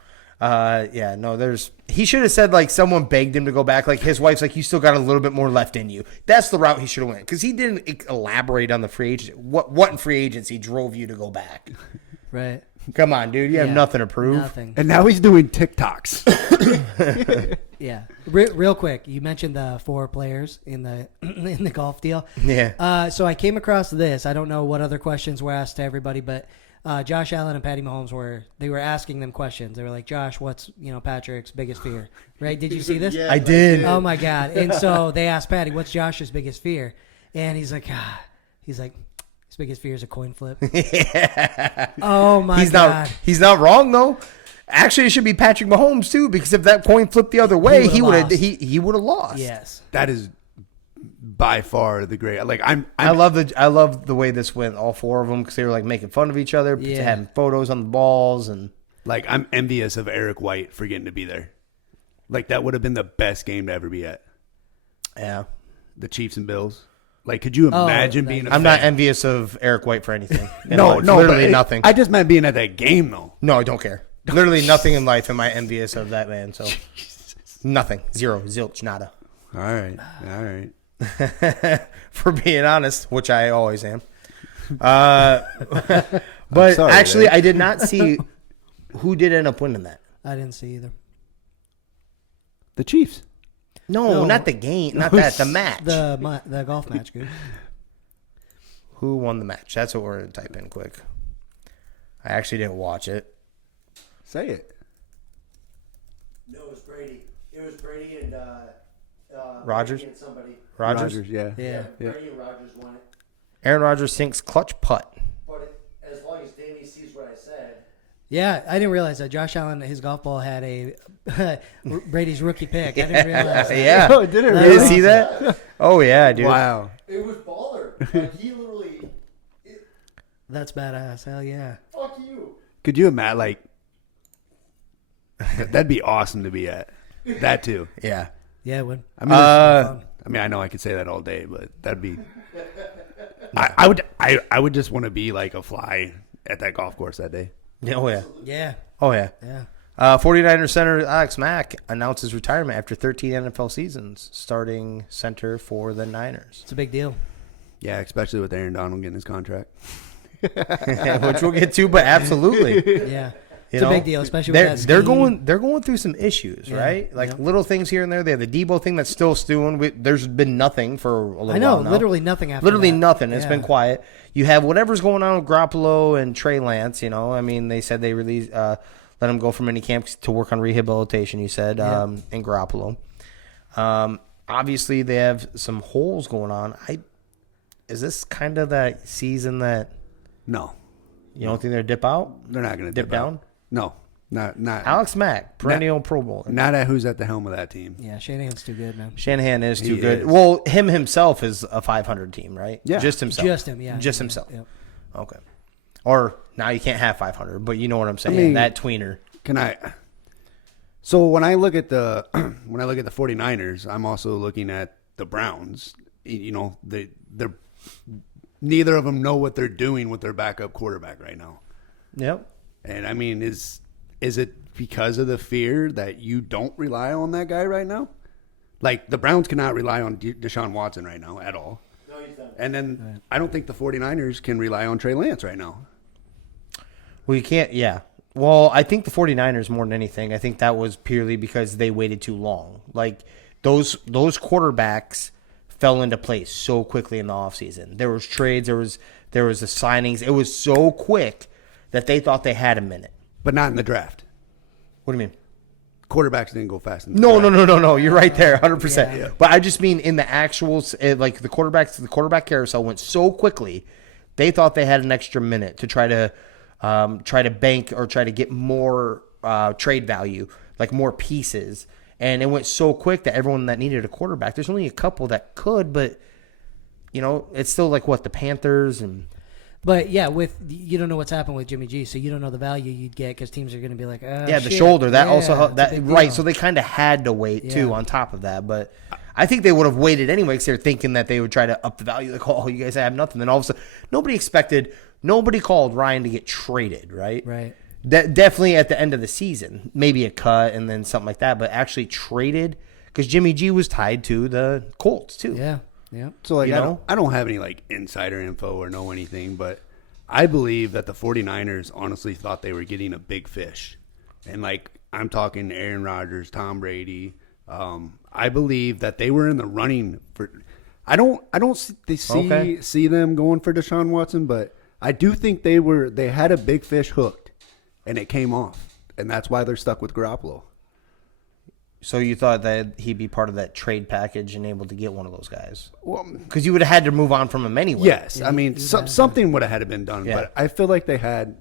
He should have said, like, someone begged him to go back. Like, his wife's like, you still got a little bit more left in you. That's the route he should have went, because he didn't elaborate on the free agent. What in free agency drove you to go back? Right. Come on, dude. You have nothing to prove. Nothing. And now he's doing TikToks. Yeah. Real quick, you mentioned the 4 players in the golf deal. Yeah. So I came across this. I don't know what other questions were asked to everybody, but Josh Allen and Patty Mahomes were asking them questions. They were like, Josh, what's Patrick's biggest fear? Right? Did you see this? I did. Oh my God. And so they asked Patty, what's Josh's biggest fear? And he's like, his biggest fear is a coin flip. Yeah. Oh my God. He's not wrong though. Actually, it should be Patrick Mahomes too, because if that coin flipped the other way, he would have lost. Yes. That is by far the great. Like, I love the way this went. All 4 of them, because they were like making fun of each other, having photos on the balls, and like, I'm envious of Eric White for getting to be there. Like, that would have been the best game to ever be at. Yeah. The Chiefs and Bills. Like, could you imagine being a fan? I'm not envious of Eric White for anything. No, literally nothing. I just meant being at that game, though. No, I don't care. Literally nothing in life am I envious of that man. So nothing. Zero. Zilch. Nada. All right. For being honest, which I always am. But sorry, actually, man. I did not see Who did end up winning that? I didn't see either. The Chiefs. No, not the game. Not that. The match. The golf match, good. Who won the match? That's what we're going to type in quick. I actually didn't watch it. Say it. No, it was Brady. It was Brady and Rogers? Brady and somebody. Rogers? Yeah. Yeah. Brady and Rogers won it. Aaron Rodgers sinks clutch putt. But as long as Danny sees what I said. Yeah, I didn't realize that Josh Allen, his golf ball had a Brady's rookie pick. I didn't realize that. Yeah. Oh, did it You really? didn't see that? Oh, yeah, dude. Wow. It was baller. Like, he literally... That's badass. Hell yeah. Fuck you. Could you imagine, like, that'd be awesome to be at. That too. Yeah. Yeah, it would. I mean, I know I could say that all day, but that'd be. I would just want to be like a fly at that golf course that day. Yeah. Oh, yeah. Yeah. Oh, yeah. Yeah. 49ers center Alex Mack announces retirement after 13 NFL seasons, starting center for the Niners. It's a big deal. Yeah, especially with Aaron Donald getting his contract. Which we'll get to, but absolutely. Yeah. It's a big deal, especially with that they're scheme. they're going through some issues, Yeah, right? Like yeah. little things here and there. They have the Debo thing that's still stewing. There's been nothing for a little I know, while now. literally nothing after Literally that. nothing. It's Yeah. been quiet. You have whatever's going on with Garoppolo and Trey Lance. You know, I mean, they said they released let him go from mini camps to work on rehabilitation. You said in Garoppolo. Obviously, they have some holes going on. Is this kind of that season that No, you don't think they're dip out? they're not going to Dip down? No, not Alex Mack, perennial Pro Bowler. not at who's at the helm of that team. Yeah, Shanahan's too good, man. Shanahan is too He good. is. Well, him himself is a 500 team, right? Yeah. Just himself. Just him, yeah. Just Yeah, himself. yeah. Okay. Or now you can't have 500, but you know what I'm saying. mean- that tweener. Can I? So when I look at the 49ers, I'm also looking at the Browns. You know, they're neither of them know what they're doing with their backup quarterback right now. Yep. And I mean, is it because of the fear that you don't rely on that guy right now? Like the Browns cannot rely on Deshaun Watson right now at all. No, he's done. And then I don't think the 49ers can rely on Trey Lance right now. Well, you can't. Yeah. Well, I think the 49ers more than anything, I think that was purely because they waited too long. Like those quarterbacks fell into place so quickly in the offseason. There was trades, there was the signings. It was so quick that they thought they had a minute. But not in the draft. What do you mean? Quarterbacks didn't go fast in the No. draft. You're right there, 100%. Yeah. But I just mean in the actuals, like the quarterback carousel went so quickly, they thought they had an extra minute to try to bank or try to get more trade value, like more pieces. And it went so quick that everyone that needed a quarterback, there's only a couple that could, but you know, it's still like what the Panthers and. But yeah, you don't know what's happened with Jimmy G, so you don't know the value you'd get because teams are going to be like, the shit. shoulder that Yeah, also it's a that big deal. right. So they kind of had to wait too Yeah. on top of that, but I think they would have waited anyway because they're thinking that they would try to up the value. Like, oh, you guys have nothing. Then all of a sudden, nobody called Ryan to get traded, right? Right. Definitely at the end of the season, maybe a cut and then something like that, but actually traded because Jimmy G was tied to the Colts too. Yeah. Yeah. So like You know? I don't have any like insider info or know anything, but I believe that the 49ers honestly thought they were getting a big fish. And like I'm talking Aaron Rodgers, Tom Brady. I believe that they were in the running for I don't see them going for Deshaun Watson, but I do think they had a big fish hooked and it came off. And that's why they're stuck with Garoppolo. So you thought that he'd be part of that trade package and able to get one of those guys? Well, Because you would have had to move on from him anyway. yes, I mean something would have had to been done, Yeah. but I feel like they had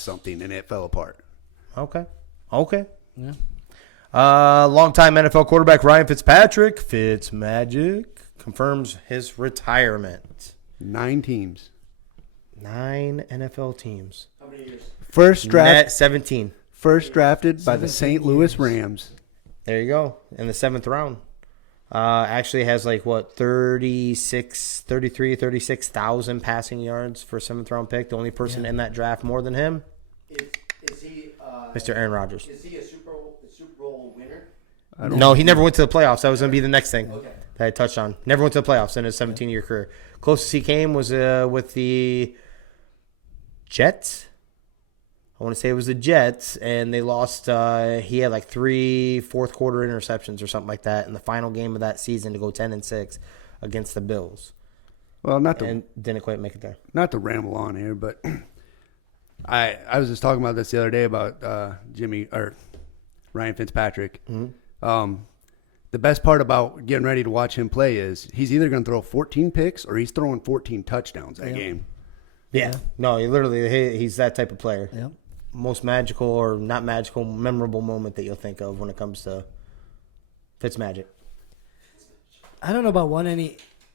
something and it fell apart. Okay. Yeah. Longtime NFL quarterback Ryan Fitzpatrick, Fitzmagic, confirms his retirement. 9 teams. 9 NFL teams. How many years? First Net 17. drafted by the 17 St. Louis years. Rams. There you go. In the 7th round. Actually has 36,000 passing yards for a 7th round pick. The only person in that draft more than him, Is he? Mr. Aaron Rodgers. Is he a Super Bowl winner? No, he never went to the playoffs. That was going to be the next thing Okay. that I touched on. Never went to the playoffs in his 17-year career. Closest he came was with the Jets. I want to say it was the Jets, and they lost. He had like 3 fourth-quarter interceptions or something like that in the final game of that season to go 10-6 against the Bills. Well, and didn't quite make it there. Not to ramble on here, but I was just talking about this the other day about Ryan Fitzpatrick. Mm-hmm. The best part about getting ready to watch him play is he's either going to throw 14 picks or he's throwing 14 touchdowns that game. Yeah. No, he's that type of player. Yeah. Most magical or not magical, memorable moment that you'll think of when it comes to Fitzmagic. I don't know about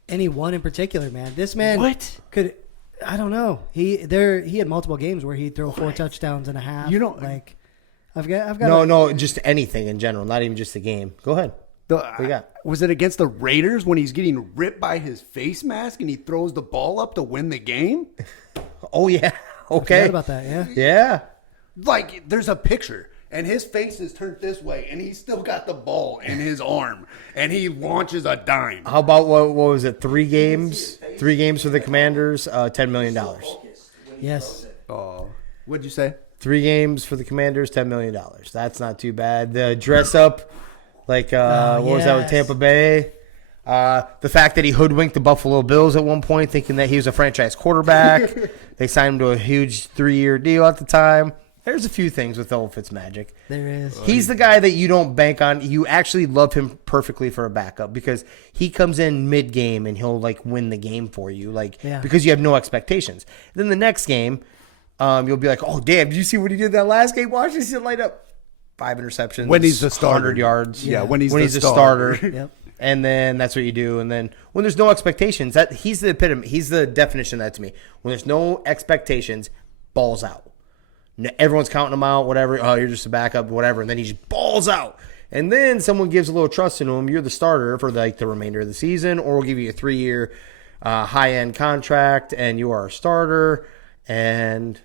any one in particular, man. This man could. I don't know. He had multiple games where he'd throw 4 touchdowns and a half. You don't like. I've got. No, just anything in general, not even just the game. Go ahead. What you got? Was it against the Raiders when he's getting ripped by his face mask and he throws the ball up to win the game? Oh yeah. Okay. I forgot about that. Yeah. Yeah. Like there's a picture and his face is turned this way and he's still got the ball in his arm and he launches a dime. How about what was it? 3 games? 3 games for the Commanders, $10 million. Yes. Oh, what'd you say? 3 games for the Commanders, $10 million. That's not too bad. The dress up, like what was that with Tampa Bay? The fact that he hoodwinked the Buffalo Bills at one point, thinking that he was a franchise quarterback. They signed him to a huge 3-year deal at the time. There's a few things with old Fitzmagic. There is. He's the guy that you don't bank on. You actually love him perfectly for a backup because he comes in mid-game and he'll like win the game for you, because you have no expectations. Then the next game, you'll be like, "Oh damn! Did you see what he did that last game? Watch this shit light up 5 interceptions when he's the starter, 100 yards. Yeah, when he's a starter. Yep. And then that's what you do. And then when there's no expectations, that he's the epitome. He's the definition of that to me. When there's no expectations, balls out. Everyone's counting him out, whatever. Oh, you're just a backup, whatever. And then he just balls out. And then someone gives a little trust into him. You're the starter for like the remainder of the season, or we'll give you a 3-year high-end contract, and you are a starter. And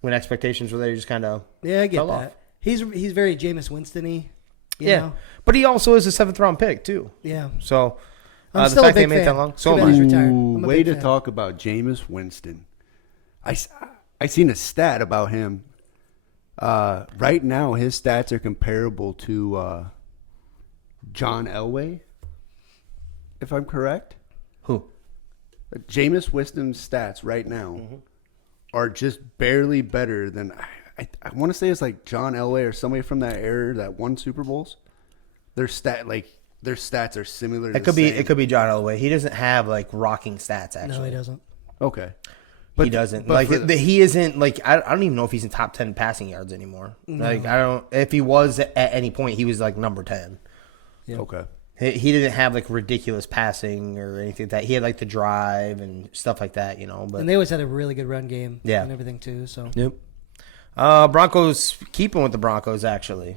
when expectations were there, you just kind of I get fell that. off. He's very Jameis Winston-y. You know? But he also is a 7th-round pick, too. Yeah. So I'm the still a fact big they made fan. that long. Too So bad am I. he's retired. I'm a Way big to fan. talk about Jameis Winston. I seen a stat about him. Right now, his stats are comparable to John Elway, if I'm correct. Who? Jameis Winston's stats right now are just barely better than I want to say it's like John Elway or somebody from that era that won Super Bowls. Their stats are similar. It could be John Elway. He doesn't have like rocking stats. Actually, No, he doesn't. Okay. He doesn't. He isn't like I don't even know if he's in top 10 passing yards anymore. No. Like I don't. If he was at any point, he was like number 10. Yep. Okay. He didn't have like ridiculous passing or anything like that. He had like the drive and stuff like that, But And they always had a really good run game. Yeah. And everything too. So. Yep. Broncos keeping with the Broncos actually.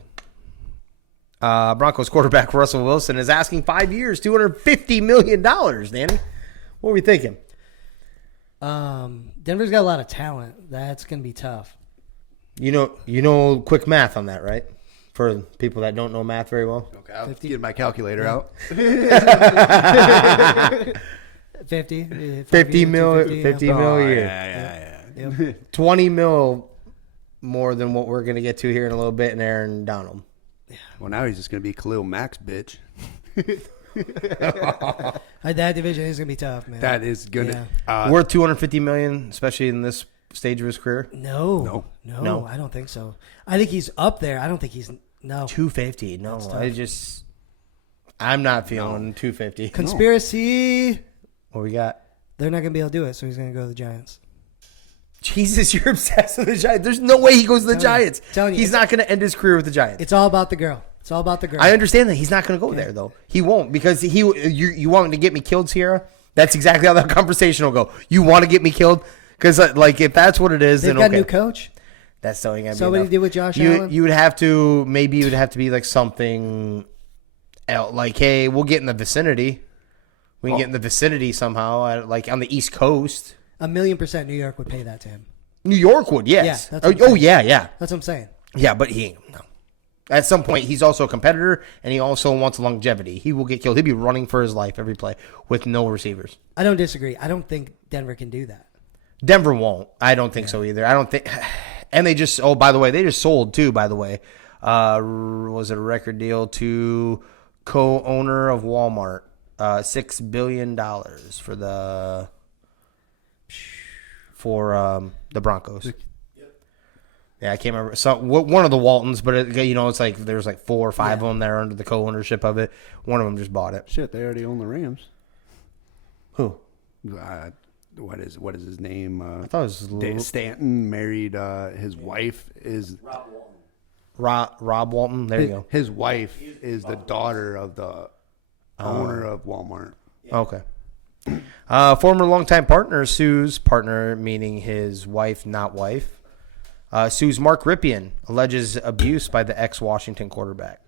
Broncos quarterback Russell Wilson is asking 5 years, $250 million. Danny, what are we thinking? Denver's got a lot of talent. That's gonna be tough. You know, quick math on that, right? For people that don't know math very well. Okay, I'll get my calculator out. 50 mil a year. Yeah. Yep. 20 mil more than what we're going to get to here in a little bit in Aaron Donald. Well, now he's just going to be Khalil Mack's bitch. That division is gonna be tough, man. That is good. Yeah. Worth $250 million, especially in this stage of his career. No, I don't think so. I think he's up there. I don't think he's no. 250. No, I'm not feeling 250. Conspiracy. What we got? They're not gonna be able to do it, so he's gonna go to the Giants. Jesus, you're obsessed with the Giants. There's no way he goes to the Giants. Telling you, he's not going to end his career with the Giants. It's all about the girl. It's all about the girl. I understand that he's not going to go there though. He won't because you want to get me killed, Sierra. That's exactly how that conversation will go. You want to get me killed because like if that's what it is, They've then got okay. a new coach. That's still ain't gonna be So what do enough. you do with Josh Allen? You would have to be like something else. Like, hey, we'll get in the vicinity. We can get in the vicinity somehow, like on the East Coast. 1,000,000% New York would pay that to him. New York would, yes. Yeah, that's what I'm saying. Yeah. That's what I'm saying. Yeah, but he ain't. No. At some point, he's also a competitor, and he also wants longevity. He will get killed. He'll be running for his life every play with no receivers. I don't disagree. I don't think Denver can do that. Denver won't. I don't think so either. I don't think. And they just, by the way, they just sold too, by the way. Was it a record deal to co-owner of Walmart? $6 billion for the Broncos. Yeah, I can't remember. So one of the Waltons, but it's like there's like 4 or 5 of them that are under the co-ownership of it. One of them just bought it. Shit, they already own the Rams. Who? What is his name? I thought it was Stanton married his wife is Rob Walton. There you go. His wife is the daughter of the owner of Walmart. Okay. Former longtime partner sues partner, meaning his wife, not wife. Sues Mark Rypien, alleges abuse by the ex-Washington quarterback.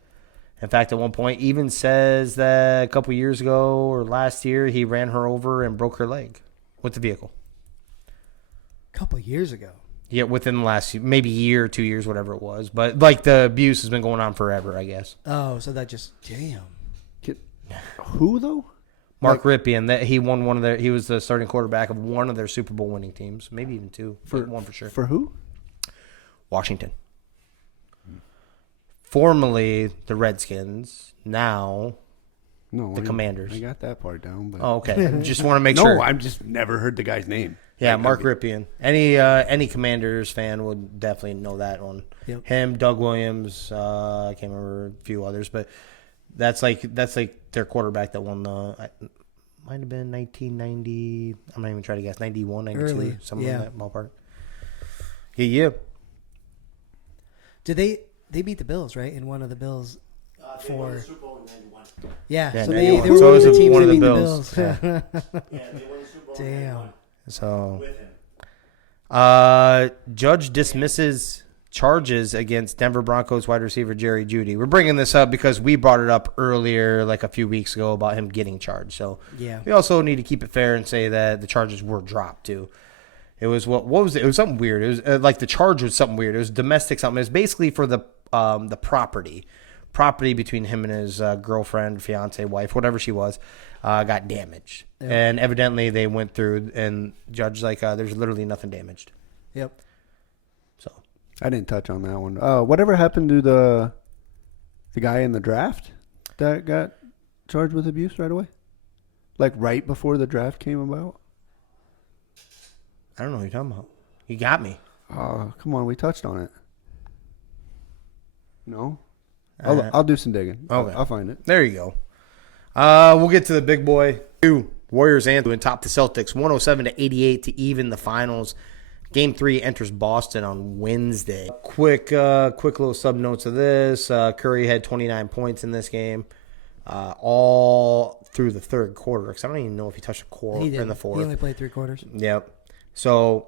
In fact, at one point, even says that a couple years ago or last year, he ran her over and broke her leg with the vehicle. A couple years ago. Yeah, within the last maybe year, 2 years, whatever it was. But like the abuse has been going on forever, I guess. Oh, so that just Who though? Mark Rypien, that he won he was the starting quarterback of one of their Super Bowl winning teams, maybe even 2, one for sure. For who? Washington. Formerly the Redskins, now the Commanders. I got that part down. But... Oh, okay. Just want to make sure. No, I've just never heard the guy's name. Yeah, Mark Rypien. Any Commanders fan would definitely know that one. Yep. Him, Doug Williams. I can't remember a few others, but that's like their quarterback that won the. Might have been 1990. I'm not even trying to guess. 91, 92, early, something in that ballpark. Yeah. Did they beat the Bills, right? In one of the Bills for Super Bowl in 91. Yeah, Yeah, so 91. they were So one it of the was teams one of that the beat the Bills. Bills. Yeah, they won the Super Bowl in Damn. 91 So, with him. judge dismisses charges against Denver Broncos wide receiver Jerry Jeudy. We're bringing this up because we brought it up earlier, like a few weeks ago, about him getting charged. So Yeah. we also need to keep it fair and say that the charges were dropped too. It was what was it? It was something weird. It was like the charge was something weird. It was domestic something. It was basically for the property between him and his girlfriend, fiance, wife, whatever she was, got damaged. Yep. And evidently they went through and judged like there's literally nothing damaged. Yep. So I didn't touch on that one. Whatever happened to the guy in the draft that got charged with abuse right away? Like right before the draft came about? I don't know what you're talking about. You got me. Oh, come on. We touched on it. No? All right. I'll do some digging. Okay. I'll find it. There you go. We'll get to the big boy. Warriors and top the Celtics 107-88 to even the finals. Game 3 enters Boston on Wednesday. Quick little sub notes of this. Curry had 29 points in this game, all through the third quarter. Because I don't even know if he touched a quarter in the fourth. He only played 3 quarters. Yep. So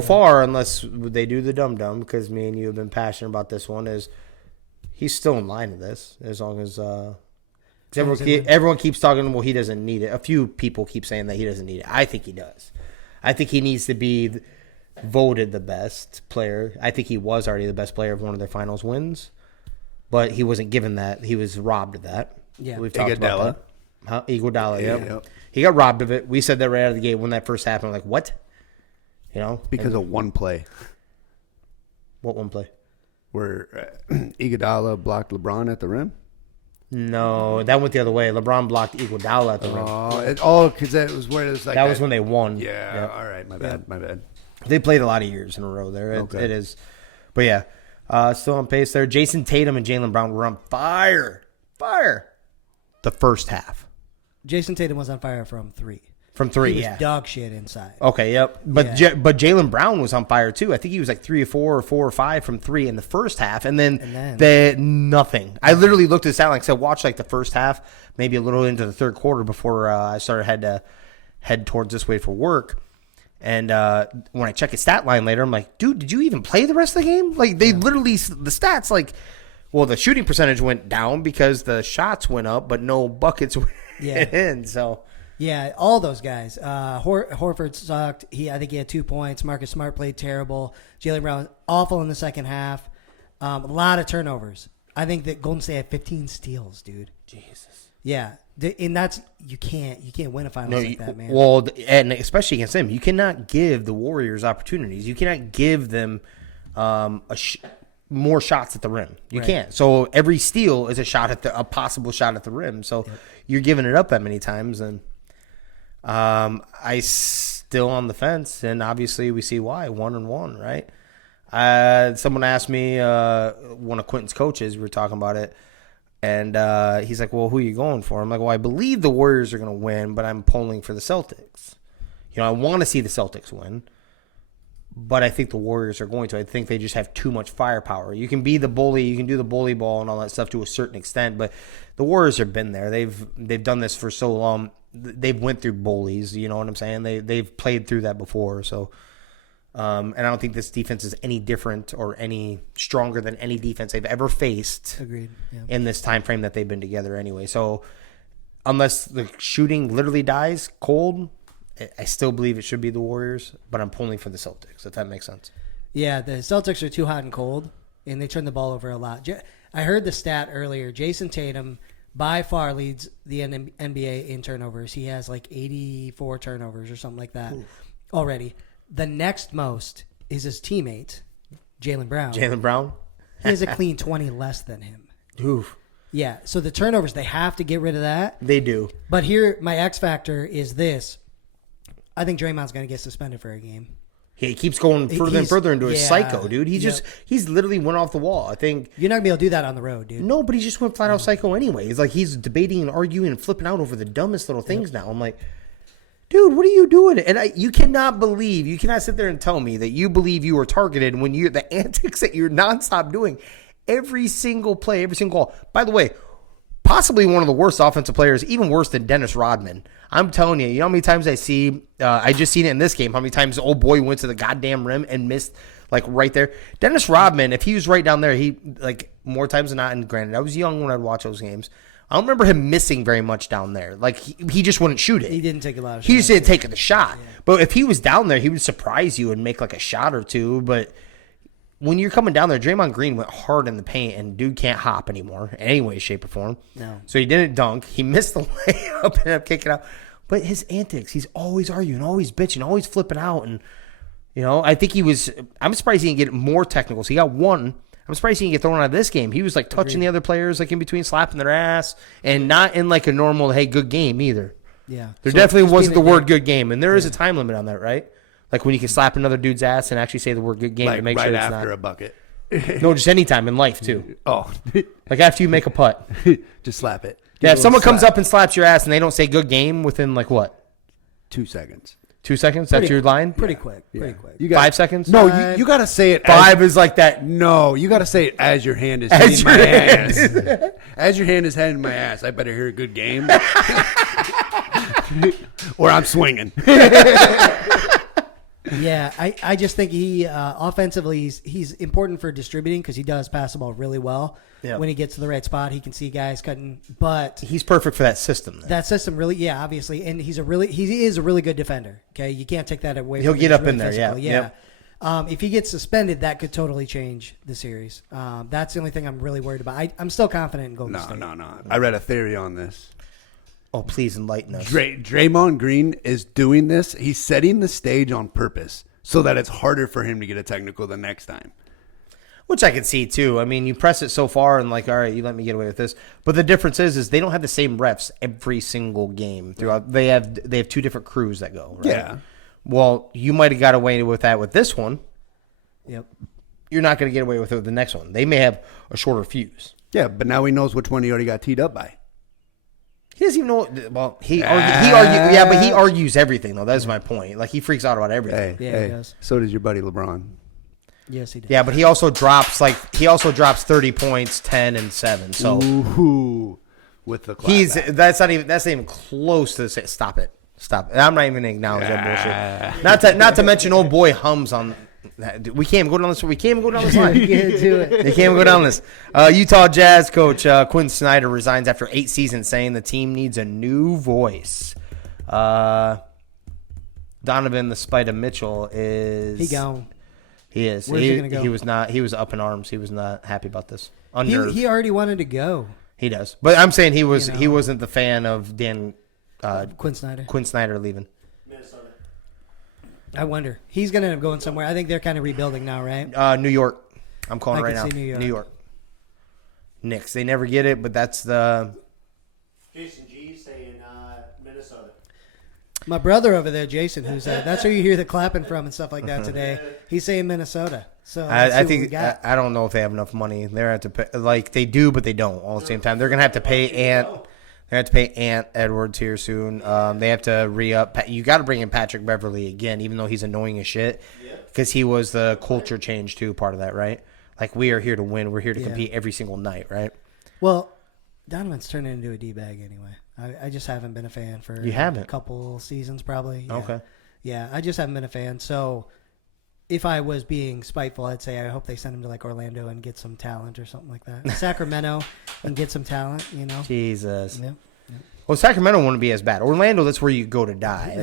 far, unless they do the dum-dum, because me and you have been passionate about this one, is he's still in line of this as long as everyone keeps talking, well, he doesn't need it. A few people keep saying that he doesn't need it. I think he does. I think he needs to be voted the best player. I think he was already the best player of one of their finals wins, but he wasn't given that. He was robbed of that. Yeah. We've talked about that. Iguodala, Yeah, yeah. yep. He got robbed of it. We said that right out of the gate when that first happened. Like, what? You know? Because of one play What one play? where Iguodala blocked LeBron at the rim. No, that went the other way. LeBron blocked Iguodala at the rim. Because that was where it was like That was when they won. Yeah, Yep. all right. My bad. They played a lot of years in a row there. Okay. It is. But yeah, still on pace there. Jason Tatum and Jaylen Brown were on fire. The first half. Jason Tatum was on fire from 3. From 3, He was yeah. dog shit inside. Okay, yep. But Yeah. but Jaylen Brown was on fire too. I think he was like 3 or 4 or 4 or 5 from 3 in the first half, and then nothing. I literally looked at the stat line. I watched like the first half, maybe a little into the third quarter before I had to head towards this way for work. And when I check his stat line later, I'm like, dude, did you even play the rest of the game? Like they literally the stats like, well, the shooting percentage went down because the shots went up, but no buckets went in. So. Yeah, all those guys. Horford sucked. I think he had 2 points. Marcus Smart played terrible. Jaylen Brown awful in the second half. A lot of turnovers. I think that Golden State had 15 steals, dude. Jesus. Yeah, And that's you can't win a finals like that, man. Well, and especially against them, you cannot give the Warriors opportunities. You cannot give them more shots at the rim. You can't. So every steal is a possible shot at the rim. So you're giving it up that many times, and I still on the fence. And obviously, we see why 1-1, right? Someone asked me, one of Quentin's coaches, we were talking about it. And he's like, well, who are you going for? I'm like, well, I believe the Warriors are going to win, but I'm polling for the Celtics. I want to see the Celtics win, but I think the Warriors are going to. I think they just have too much firepower. You can be the bully, you can do the bully ball and all that stuff to a certain extent, but the Warriors have been there. They've done this for so long. They've went through bullies, you know what I'm saying? They've played through that before, so... and I don't think this defense is any different or any stronger than any defense they've ever faced. Agreed. Yeah. In this time frame that they've been together anyway. So unless the shooting literally dies cold, I still believe it should be the Warriors, but I'm pulling for the Celtics, if that makes sense. Yeah, the Celtics are too hot and cold, and they turn the ball over a lot. I heard the stat earlier. Jason Tatum by far leads the NBA in turnovers. He has like 84 turnovers or something like that already. The next most is his teammate, Jaylen Brown. Jaylen Brown? He has a clean 20 less than him. Oof. Yeah, so the turnovers, they have to get rid of that. They do. But here, my X factor is this. I think Draymond's going to get suspended for a game. He keeps going further and further into his psycho, dude. He's literally went off the wall. I think you're not going to be able to do that on the road, dude. No, but he just went flat out psycho anyway. It's like he's debating and arguing and flipping out over the dumbest little things now. I'm like, dude, what are you doing? And you cannot sit there and tell me that you believe you were targeted when the antics that you're nonstop doing every single play, every single call. By the way, possibly one of the worst offensive players, even worse than Dennis Rodman. I'm telling you, how many times I see, I just seen it in this game, how many times the old boy went to the goddamn rim and missed, like, right there. Dennis Rodman, if he was right down there, he, like, more times than not, and granted, I was young when I'd watch those games, I don't remember him missing very much down there. Like, he just wouldn't shoot it. He didn't take a lot of shots. He just didn't take the shot. Yeah. But if he was down there, he would surprise you and make, like, a shot or two. But when you're coming down there, Draymond Green went hard in the paint, and dude can't hop anymore in any way, shape, or form. No. So he didn't dunk. He missed the layup, ended up kicking out. But his antics, he's always arguing, always bitching, always flipping out. And, I think I'm surprised he didn't get more technicals. He got one. I'm surprised he didn't get thrown out of this game. He was, like, touching the other players, like, in between, slapping their ass, and not in, like, a normal, hey, good game either. Yeah. There definitely wasn't the word good game, and there is a time limit on that, right? Like when you can slap another dude's ass and actually say the word good game to make sure it's not. Right after a bucket. No, just any time in life, too. Oh. Like after you make a putt. Just slap it. Yeah, if someone comes up and slaps your ass and they don't say good game within, like, what? 2 seconds. 2 seconds? That's your line? Pretty quick. Pretty quick. 5 seconds? No, you got to say it. 5 is like that. No, you got to say it as your hand is hitting my ass. As your hand is hitting my ass, I better hear a good game. Or I'm swinging. Yeah, I just think he offensively he's important for distributing because he does pass the ball really well. Yep. When he gets to the right spot, he can see guys cutting. But he's perfect for that system. That system really, obviously, and he is a really good defender. Okay, you can't take that away. He'll from get him. up in there. Physical. Yeah. Yep. If he gets suspended, that could totally change the series. That's the only thing I'm really worried about. I'm still confident in Golden State. No. I read a theory on this. Oh, please enlighten us. Draymond Green is doing this. He's setting the stage on purpose so that it's harder for him to get a technical the next time. Which I can see, too. I mean, you press it so far and, like, all right, you let me get away with this. But the difference is they don't have the same refs every single game throughout. They have 2 different crews that go, right? Yeah. Well, you might have got away with that with this one. Yep. You're not going to get away with it with the next one. They may have a shorter fuse. Yeah, but now he knows which one he already got teed up by. He doesn't even know. Well, he argues everything, though. That's my point. Like, he freaks out about everything. He does. So does your buddy LeBron. Yes, he does. Yeah, but he also drops 30 points, 10 and 7. So with the clap that's not even close to the same. Stop it. I'm not even gonna acknowledge that bullshit. Not to mention old boy hums on. We can't even go down this. We can't even go down this line. You can't do it. They can't even go down this. Utah Jazz coach Quinn Snyder resigns after 8 seasons, saying the team needs a new voice. Donovan the Spider Mitchell is he gone. He is. Where's he gonna go? He was not. He was up in arms. He was not happy about this. He already wanted to go. He does. But I'm saying he You know. wasn't the fan of Quinn Snyder. Quinn Snyder leaving. Minnesota. I wonder. He's going to end up going somewhere. I think they're kind of rebuilding now, right? New York. I'm calling I it right could now. see New York. Knicks. They never get it, but that's the. Jason G saying Minnesota. My brother over there, Jason, who's that's who you hear the clapping from and stuff like that today. He's saying Minnesota. So I think I don't know if they have enough money. They're have to pay, like they do, but they don't all at the same time. They're gonna have to pay Ant. They have to pay Ant Edwards here soon. They have to re-up. You got to bring in Patrick Beverly again, even though he's annoying as shit, because he was the culture change too, part of that, right? Like we are here to win. We're here to compete every single night, right? Well, Donovan's turning into a D-bag anyway. I just haven't been a fan for a couple seasons probably. Yeah. Okay. Yeah, I just haven't been a fan. So if I was being spiteful, I'd say I hope they send him to like Orlando and get some talent or something like that. Sacramento and get some talent, you know. Jesus. Yeah. Well, Sacramento wouldn't be as bad. Orlando, that's where you go to die.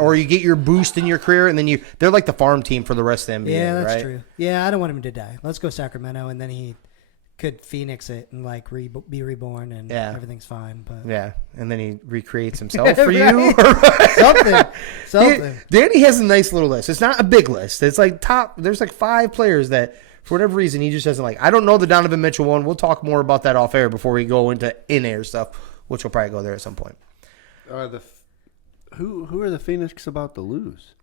Or you get your boost in your career, and then they're like the farm team for the rest of the NBA. Yeah, that's right? true. Yeah, I don't want him to die. Let's go Sacramento, and then he could Phoenix it and like be reborn, and everything's fine. But yeah, and then he recreates himself for you. something. Danny has a nice little list. It's not a big list. It's like there's like 5 players that for whatever reason he just doesn't like. I don't know the Donovan Mitchell one. We'll talk more about that off air before we go into in-air stuff, which we'll probably go there at some point. Who are the Phoenix about to lose?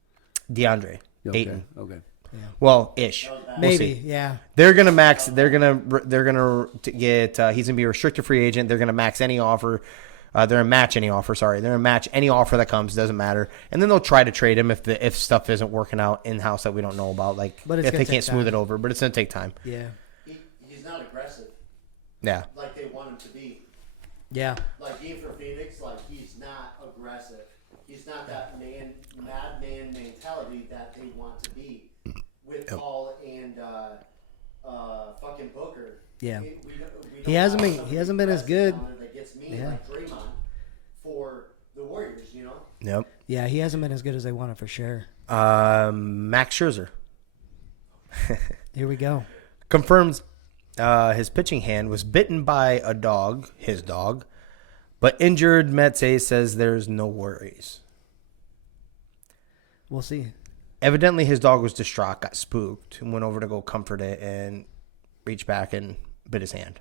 DeAndre Ayton. Okay. Yeah. Well, ish. Maybe, yeah. They're gonna max. They're gonna get. He's gonna be a restricted free agent. They're gonna max any offer. They're gonna match any offer. Sorry, they're gonna match any offer that comes. Doesn't matter. And then they'll try to trade him if stuff isn't working out in house that we don't know about. Like But it's if gonna they can't take smooth time. it over. But it's gonna take time. Yeah. He's not aggressive Yeah. like they want him to be. Yeah. Like even for Phoenix, like he's not aggressive. He's not that madman mentality that they want to be with Paul and fucking Booker. Yeah. We don't He hasn't have been- somebody he hasn't been as aggressive good. down there that gets me Yeah. like Draymond for the Warriors, you know. Yep. Yeah, he hasn't been as good as they wanted for sure. Max Scherzer Here we go. confirms his pitching hand was bitten by a dog, his dog, but injured. Mets ace says there's no worries. We'll see. Evidently, his dog was distraught, got spooked, and went over to go comfort it, and reached back and bit his hand.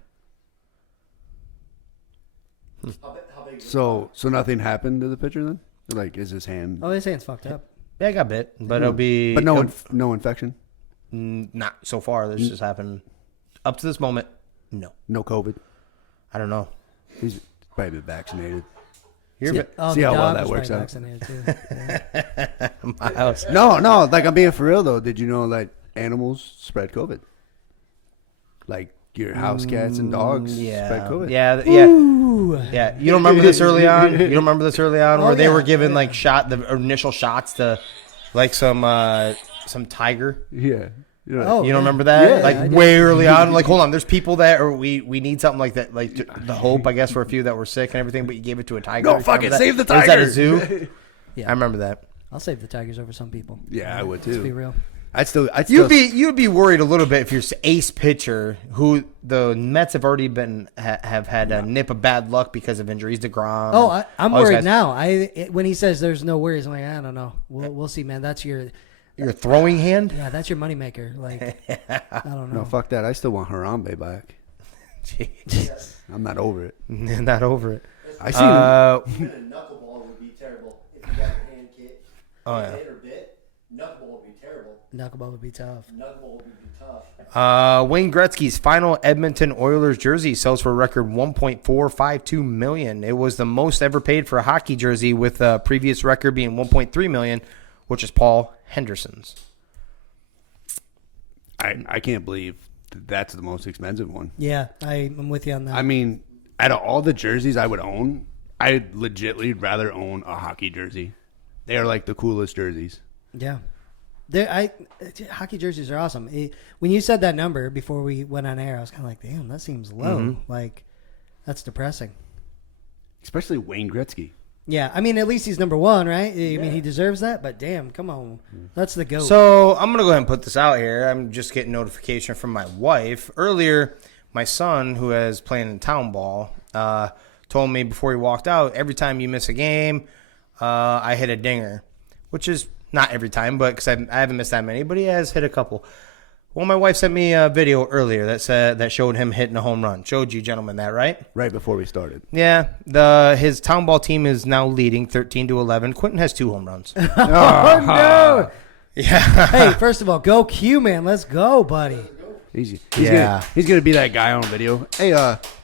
How big? So nothing happened to the pitcher then? Like, is his hand? Oh, his hand's fucked up. Yeah, I got bit, but it'll be. But no infection. Not so far. This just happened up to this moment. No, No COVID. I don't know. He's probably been vaccinated. You're Oh, See the how well dog that was works probably out. vaccinated too. Yeah. my house. No. Like I'm being for real though. Did you know that animals spread COVID? Like your house cats and dogs spread COVID. Yeah. You don't remember this early on? You don't remember this early on where they were giving like the initial shots to like some tiger. Yeah. You know, Oh, You don't remember that? Yeah, like I way early on. Like, hold on, there's people that or we need something like that, like the hope, I guess, for a few that were sick and everything, but you gave it to a tiger. No, You fucking remember that? save the Was that a tiger. zoo? Yeah. I remember that. I'll save the Tigers over some people. Yeah, I would Let's be too. real. I'd still You'd be worried a little bit if your ace pitcher, who the Mets have already been have had a nip of bad luck because of injuries, DeGrom. Oh, I'm all those worried guys. now. When he says there's no worries, I'm like, I don't know. We'll see, man. That's your Your throwing hand. that's your moneymaker. Like, I don't know. No, fuck that. I still want Harambe back. Jeez. I'm not over it. Not over it. I seen him. Even a knuckleball would be terrible if you got your hand hit or bit. Knuckleball would be terrible. Knuckleball would be tough. Knuckleball would be tough. Wayne Gretzky's final Edmonton Oilers jersey sells for a record $1.452 million. It was the most ever paid for a hockey jersey, with a previous record being $1.3 million, which is Paul Henderson's. I can't believe that's the most expensive one. Yeah, I'm with you on that. I mean, out of all the jerseys I would own, I'd legitimately rather own a hockey jersey. They are like the coolest jerseys. Yeah. Hockey jerseys are awesome. When you said that number before we went on air, I was kind of like, damn, that seems low. Mm-hmm. Like, that's depressing. Especially Wayne Gretzky. Yeah, I mean, at least he's number one, right? I mean, he deserves that, but damn, come on. That's the GOAT. So I'm going to go ahead and put this out here. I'm just getting notification from my wife. Earlier, my son, who is playing in town ball, told me before he walked out, every time you miss a game, I hit a dinger, which is not every time, but because I haven't missed that many, but he has hit a couple. Well, my wife sent me a video earlier that showed him hitting a home run. Showed you gentlemen that, right? Right before we started. Yeah. His town ball team is now leading 13-11. Quentin has 2 home runs. Oh, no. Yeah. Hey, first of all, go Q, man. Let's go, buddy. He's Yeah. gonna be that guy on video. Hey,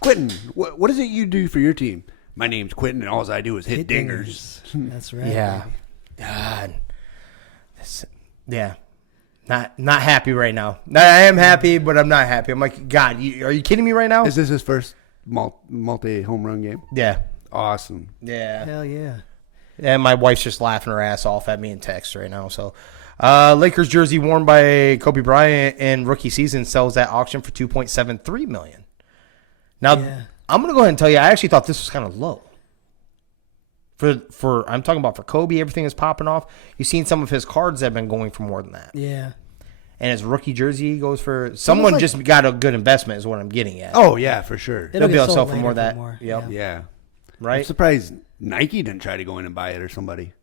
Quentin, what is it you do for your team? My name's Quentin, and all I do is hit dingers. That's right. Yeah. baby. God. Yeah. Not happy right now. I am happy, but I'm not happy. I'm like, God, are you kidding me right now? Is this his first multi home run game? Yeah. Awesome. Yeah. Hell yeah. And my wife's just laughing her ass off at me in text right now. So, Lakers jersey worn by Kobe Bryant in rookie season sells at auction for $2.73 million. Now, Yeah. I'm gonna go ahead and tell you, I actually thought this was kind of low. For I'm talking about for Kobe, everything is popping off. You've seen some of his cards that have been going for more than that. Yeah. And his rookie jersey goes for someone like- just got a good investment is what I'm getting at. Oh yeah, for sure. It'll They'll be get able to sold sell for later more of that. more. Yep. Yeah. I'm Right? surprised Nike didn't try to go in and buy it or somebody.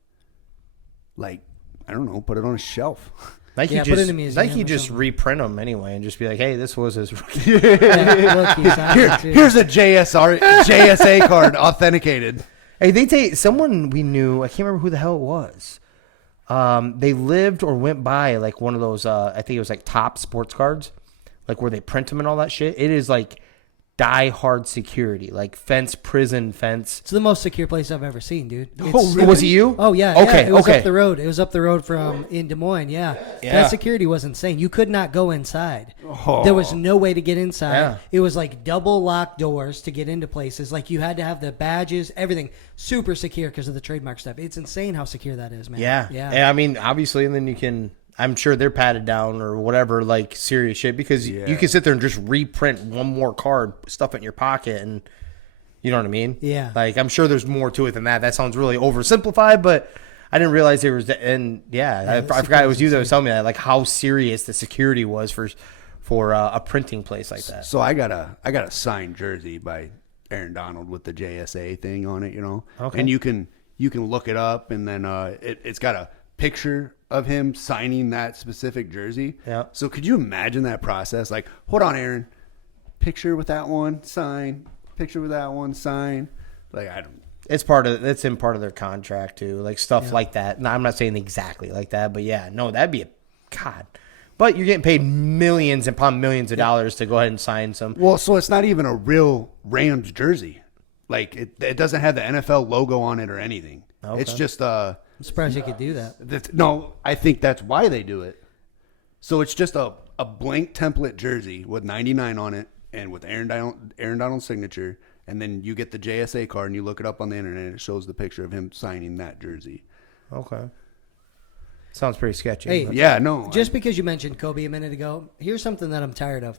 Like, I don't know, put it on a shelf. Nike Yeah, put just, it in a museum Nike or just something. reprint them anyway and just be like, hey, this was his rookie. Yeah, look, he's out there, too. Here's a JSA card authenticated. Hey, they take someone we knew. I can't remember who the hell it was. They lived or went by like one of those. I think it was like Top sports cards, like where they print them and all that shit. It is like die-hard security, like prison fence. It's the most secure place I've ever seen, dude. Oh, It's- Was it you? Oh yeah. Okay. Yeah, it was okay. up the road. It was up the road from in Des Moines. Yeah. Yeah. That security was insane. You could not go inside. Oh. There was no way to get inside. Yeah. It was like double locked doors to get into places. Like you had to have the badges, everything super secure because of the trademark stuff. It's insane how secure that is, man. Yeah. Yeah. I mean, obviously, and then you can. I'm sure they're padded down or whatever, like serious shit, because you can sit there and just reprint one more card, stuff it in your pocket, and you know what I mean? Yeah. Like, I'm sure there's more to it than that. That sounds really oversimplified, but I didn't realize there was, and I forgot it was you that was telling me that, like how serious the security was for a printing place like that. So I got a signed jersey by Aaron Donald with the JSA thing on it, you know. Okay. And you can look it up, and then it's got a picture of him signing that specific jersey. Yeah. So could you imagine that process? Like, hold on, Aaron. Picture with that one, sign. Picture with that one, sign. Like, I don't. It's in part of their contract too, like stuff like that. Now, I'm not saying exactly like that, but yeah, no, that'd be God. But you're getting paid millions upon millions of dollars to go ahead and sign some. Well, so it's not even a real Rams jersey. Like, it doesn't have the NFL logo on it or anything. Okay. It's just I'm surprised you could do that. no, I think that's why they do it. So it's just a blank template jersey with 99 on it and with Aaron Donald's signature, and then you get the JSA card and you look it up on the internet and it shows the picture of him signing that jersey. Okay. Sounds pretty sketchy. Hey, but- Yeah, no. Just because you mentioned Kobe a minute ago, here's something that I'm tired of.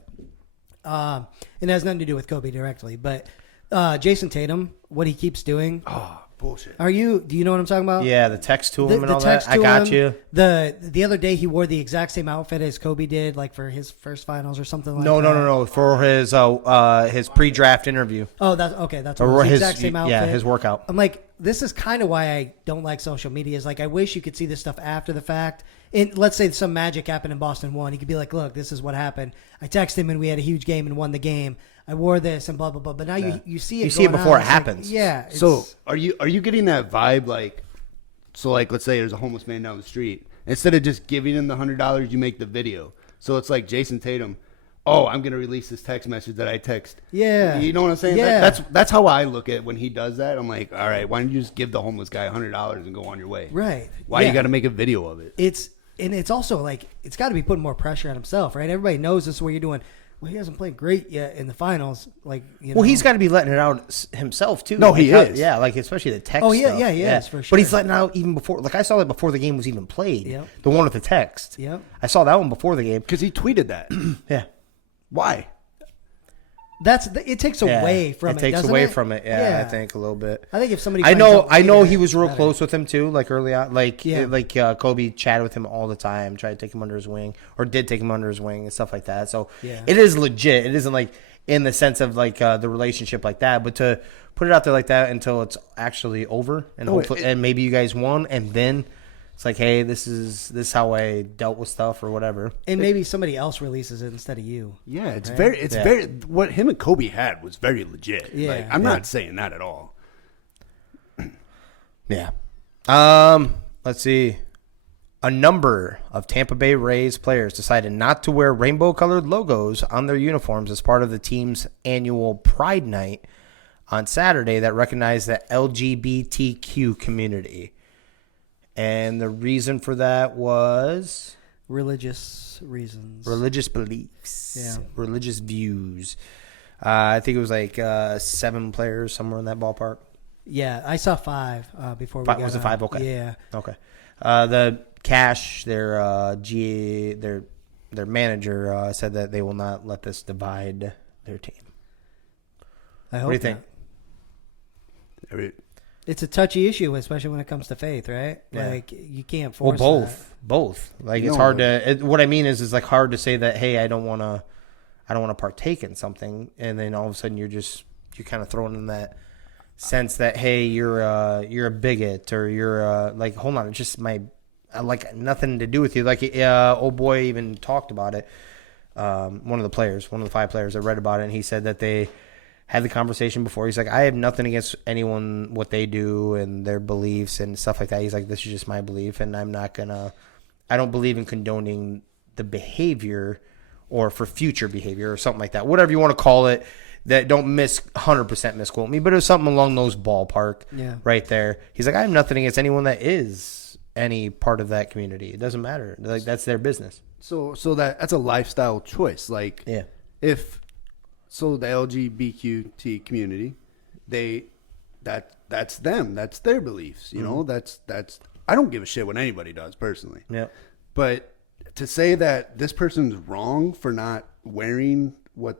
It has nothing to do with Kobe directly, but Jason Tatum, what he keeps doing. bullshit. Do you know what I'm talking about? Yeah, the text to him and all text that. I to got him. you. The other day he wore the exact same outfit as Kobe did, like for his first finals or something like that. No. For his pre-draft interview. Oh, that's okay. That's Or what it was, the his- exact same outfit. yeah, his workout. I'm like, this is kind of why I don't like social media. Is like, I wish you could see this stuff after the fact. And let's say some magic happened and Boston won. He could be like, look, this is what happened. I texted him and we had a huge game and won the game. I wore this and blah blah blah. But now you see it. You see it going before on. it It's like, happens. yeah. So are you getting that vibe like let's say there's a homeless man down the street. Instead of just giving him the $100, you make the video. So it's like Jason Tatum. Oh, I'm gonna release this text message that I text. Yeah. You know what I'm saying? Yeah. That's how I look at it when he does that. I'm like, all right, why don't you just give the homeless guy $100 and go on your way? Right. Why Yeah. you got to make a video of it? It's also like it's got to be putting more pressure on himself, right? Everybody knows this is what you're doing. Well, he hasn't played great yet in the finals. Like, you know. Well, he's got to be letting it out himself too. No, he Like, is. Yeah, like especially the text. Oh, yeah, stuff. yeah, he is, for But sure. he's letting it out even before. Like I saw that before the game was even played. Yep. The one with the text. Yep. I saw that one before the game. Because he tweeted that. Yeah. Why? It takes away from it. It takes doesn't away it? from it. Yeah, I think a little bit. I think if somebody, I finds know. out I know later, he was real better. close with him too. Like early on, like Yeah. Kobe chatted with him all the time, tried to take him under his wing, or did take him under his wing and stuff like that. So Yeah. it is legit. It isn't like in the sense of like the relationship like that. But to put it out there like that until it's actually over, and hopefully, and maybe you guys won, and then it's like, hey, this is how I dealt with stuff or whatever. And maybe somebody else releases it instead of you. Yeah, it's right? very what him and Kobe had was very legit. Yeah. Like, I'm not saying that at all. Yeah. Let's see. A number of Tampa Bay Rays players decided not to wear rainbow-colored logos on their uniforms as part of the team's annual Pride Night on Saturday that recognized the LGBTQ community. And the reason for that was Religious reasons. religious beliefs, Yeah. religious views. I think it was like 7 players, somewhere in that ballpark. Yeah, I saw 5 before we got Was it on. 5? Okay. Yeah. Okay. The Cash, their manager, said that they will not let this divide their team. I hope What do you think? It's a touchy issue, especially when it comes to faith, right? Yeah. Like, you can't Well, force both. Like, it's hard to. What I mean is like hard to say that. Hey, I don't want to partake in something, and then all of a sudden you're kind of thrown in that sense that, hey, you're a bigot, or you're like, hold on, it's just like nothing to do with you. Like, old boy even talked about it. One of the 5 players that read about it, and he said that they had the conversation before. He's like, I have nothing against anyone, what they do and their beliefs and stuff like that. He's like, this is just my belief, and I don't believe in condoning the behavior or for future behavior or something like that. Whatever you want to call it. That don't 100% misquote me, but it was something along those ballpark right there. He's like, I have nothing against anyone that is any part of that community. It doesn't matter. Like, that's their business. So that's a lifestyle choice. Like, Yeah. So the LGBTQ community, that's them. That's their beliefs. You know, that's I don't give a shit what anybody does personally. Yeah. But to say that this person's wrong for not wearing what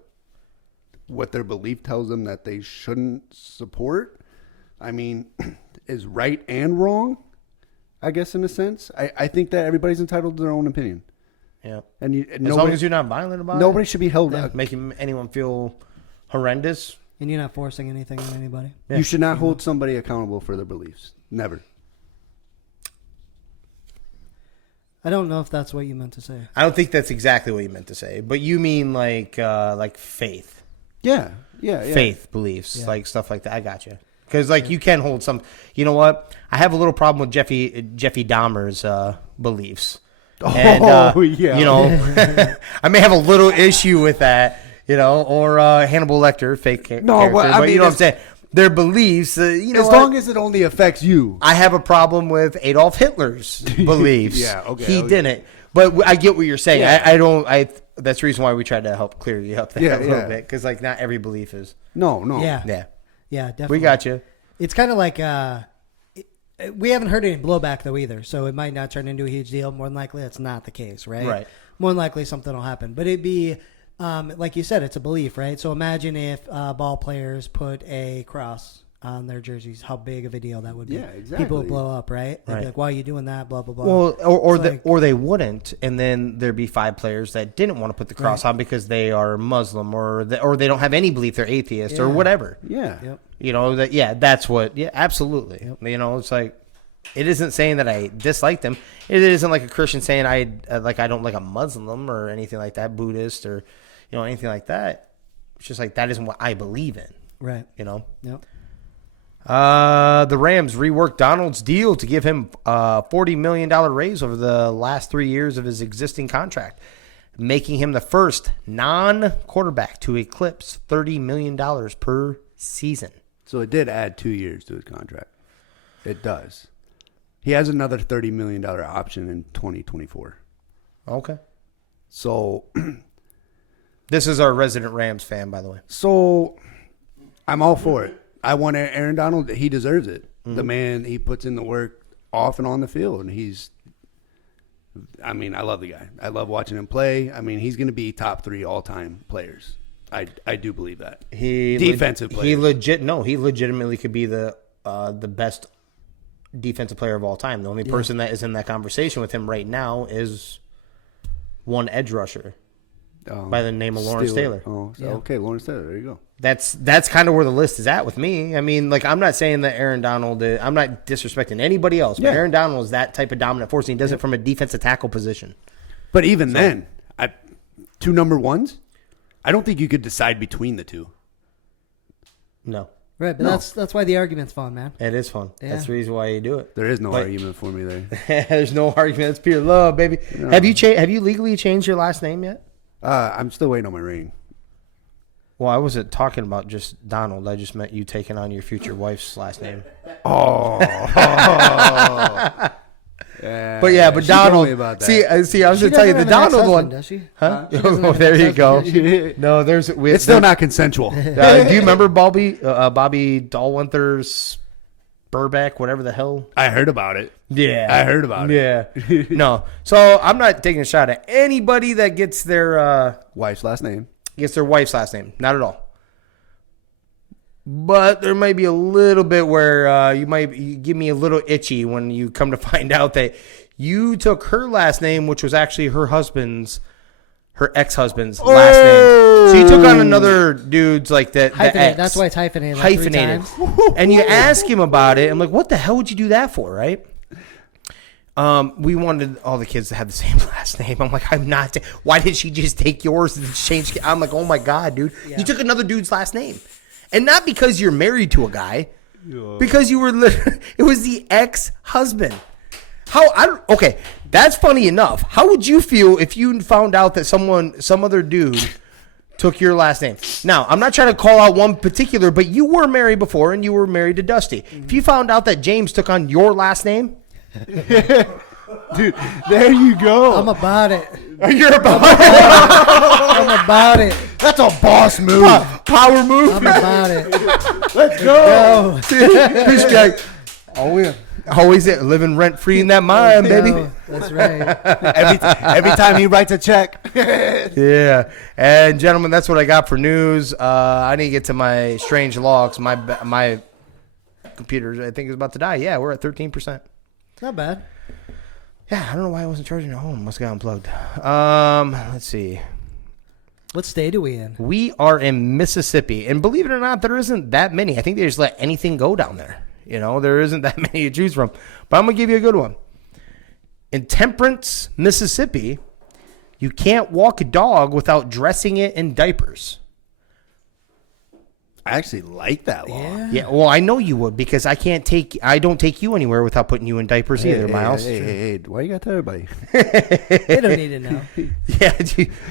their belief tells them that they shouldn't support, I mean, is right and wrong, I guess, in a sense. I think that everybody's entitled to their own opinion. Yeah. And as long as you're not violent about nobody it. should be held Making anyone feel horrendous. And you're not forcing anything on anybody. Yeah. You should not hold somebody accountable for their beliefs. Never. I don't know if that's what you meant to say. I don't think that's exactly what you meant to say, but you mean like faith. Yeah. Faith, beliefs, like stuff like that. I got you. Because like you can hold some. You know what? I have a little problem with Jeffy Dahmer's beliefs. And, yeah. You know, I may have a little issue with that. You know, or Hannibal Lecter, fake character. But you know what I'm saying? Their beliefs. You know, as long as it only affects you. I have a problem with Adolf Hitler's beliefs. Yeah, okay. He didn't. But I get what you're saying. Yeah. I don't. That's the reason why we tried to help clear you up there Yeah, a little yeah. bit, because like not every belief is. No. Yeah, definitely. We got you. It's kind of like we haven't heard any blowback though either, so it might not turn into a huge deal. More than likely, that's not the case, right? Right. More than likely, something will happen, but it'd be like you said, it's a belief, right? So imagine if ball players put a cross on their jerseys, how big of a deal that would be. Yeah, exactly. People would blow up, right? They'd be like, why are you doing that? Blah, blah, blah. Well, or they wouldn't, and then there'd be 5 players that didn't want to put the cross on because they are Muslim, or they don't have any belief, they're atheist, or whatever. Yeah. Yep. You know that. Yeah, that's what. Yeah, absolutely. Yep. You know, it's like it isn't saying that I dislike them. It isn't like a Christian saying I don't like a Muslim or anything like that, Buddhist or anything like that. It's just like that isn't what I believe in. Right. You know. Yep. The Rams reworked Donald's deal to give him a $40 million raise over the last 3 years of his existing contract, making him the first non-quarterback to eclipse $30 million per season. So it did add 2 years to his contract. It does. He has another $30 million option in 2024. Okay. So this is our resident Rams fan, by the way. So I'm all for it. I want Aaron Donald. He deserves it. Mm-hmm. The man, he puts in the work off and on the field, and I love the guy. I love watching him play. I mean, he's going to be top 3 all-time players. I do believe that. Defensive player. He legitimately could be the best defensive player of all time. The only person that is in that conversation with him right now is one edge rusher. by the name of Lawrence Taylor. Oh, so, okay, Lawrence Taylor. There you go. That's kind of where the list is at with me. I mean, like, I'm not saying that Aaron Donald. I'm not disrespecting anybody else, but Aaron Donald is that type of dominant force. And he does it from a defensive tackle position. But even then, 2 number ones. I don't think you could decide between the two. No. Right, but that's why the argument's fun, man. It is fun. Yeah. That's the reason why you do it. There is no argument for me there. There's no argument. It's pure love, baby. No. Have you legally changed your last name yet? I'm still waiting on my ring. Well, I wasn't talking about just Donald. I just meant you taking on your future wife's last name. Oh. Yeah, but Donald. About that. See, I was going to tell you the Donald one. Does she? Huh? Oh, there you go. No, it's still not consensual. Do you remember Bobby Dahlwinter's Burback, whatever the hell? I heard about it. Yeah, I heard about it. Yeah, no. So I'm not taking a shot at anybody that gets their wife's last name. Gets their wife's last name. Not at all. But there might be a little bit where you give me a little itchy when you come to find out that you took her last name, which was actually her ex-husband's last name. So you took on another dude's like that. That's why it's hyphenated. Hyphenated. And you ask him about it. I'm like, what the hell would you do that for, right? We wanted all the kids to have the same last name. I'm like, I'm not. Why did she just take yours and change? I'm like, oh my God, dude. Yeah. You took another dude's last name. And not because you're married to a guy, because you were. It was the ex-husband. Okay, that's funny enough. How would you feel if you found out that some other dude, took your last name? Now, I'm not trying to call out one particular, but you were married before, and you were married to Dusty. Mm-hmm. If you found out that James took on your last name, dude, there you go. I'm about it. You're about it. I'm about it. That's a boss move. Power move. I'm about it. Let's go. This guy always living rent free in that mind, baby. That's right. Every time he writes a check. Yeah. And gentlemen, that's what I got for news. I need to get to my strange logs. My computer, I think, is about to die. Yeah, we're at 13%. Not bad. Yeah, I don't know why I wasn't charging at home. Must have got unplugged. Let's see. What state are we in? We are in Mississippi. And believe it or not, there isn't that many. I think they just let anything go down there. You know, there isn't that many to choose from. But I'm going to give you a good one. In Temperance, Mississippi, you can't walk a dog without dressing it in diapers. I actually like that law. Yeah, well, I know you would because I don't take you anywhere without putting you in diapers either, Miles. Hey, why you got to tell everybody? They don't need to know. Yeah,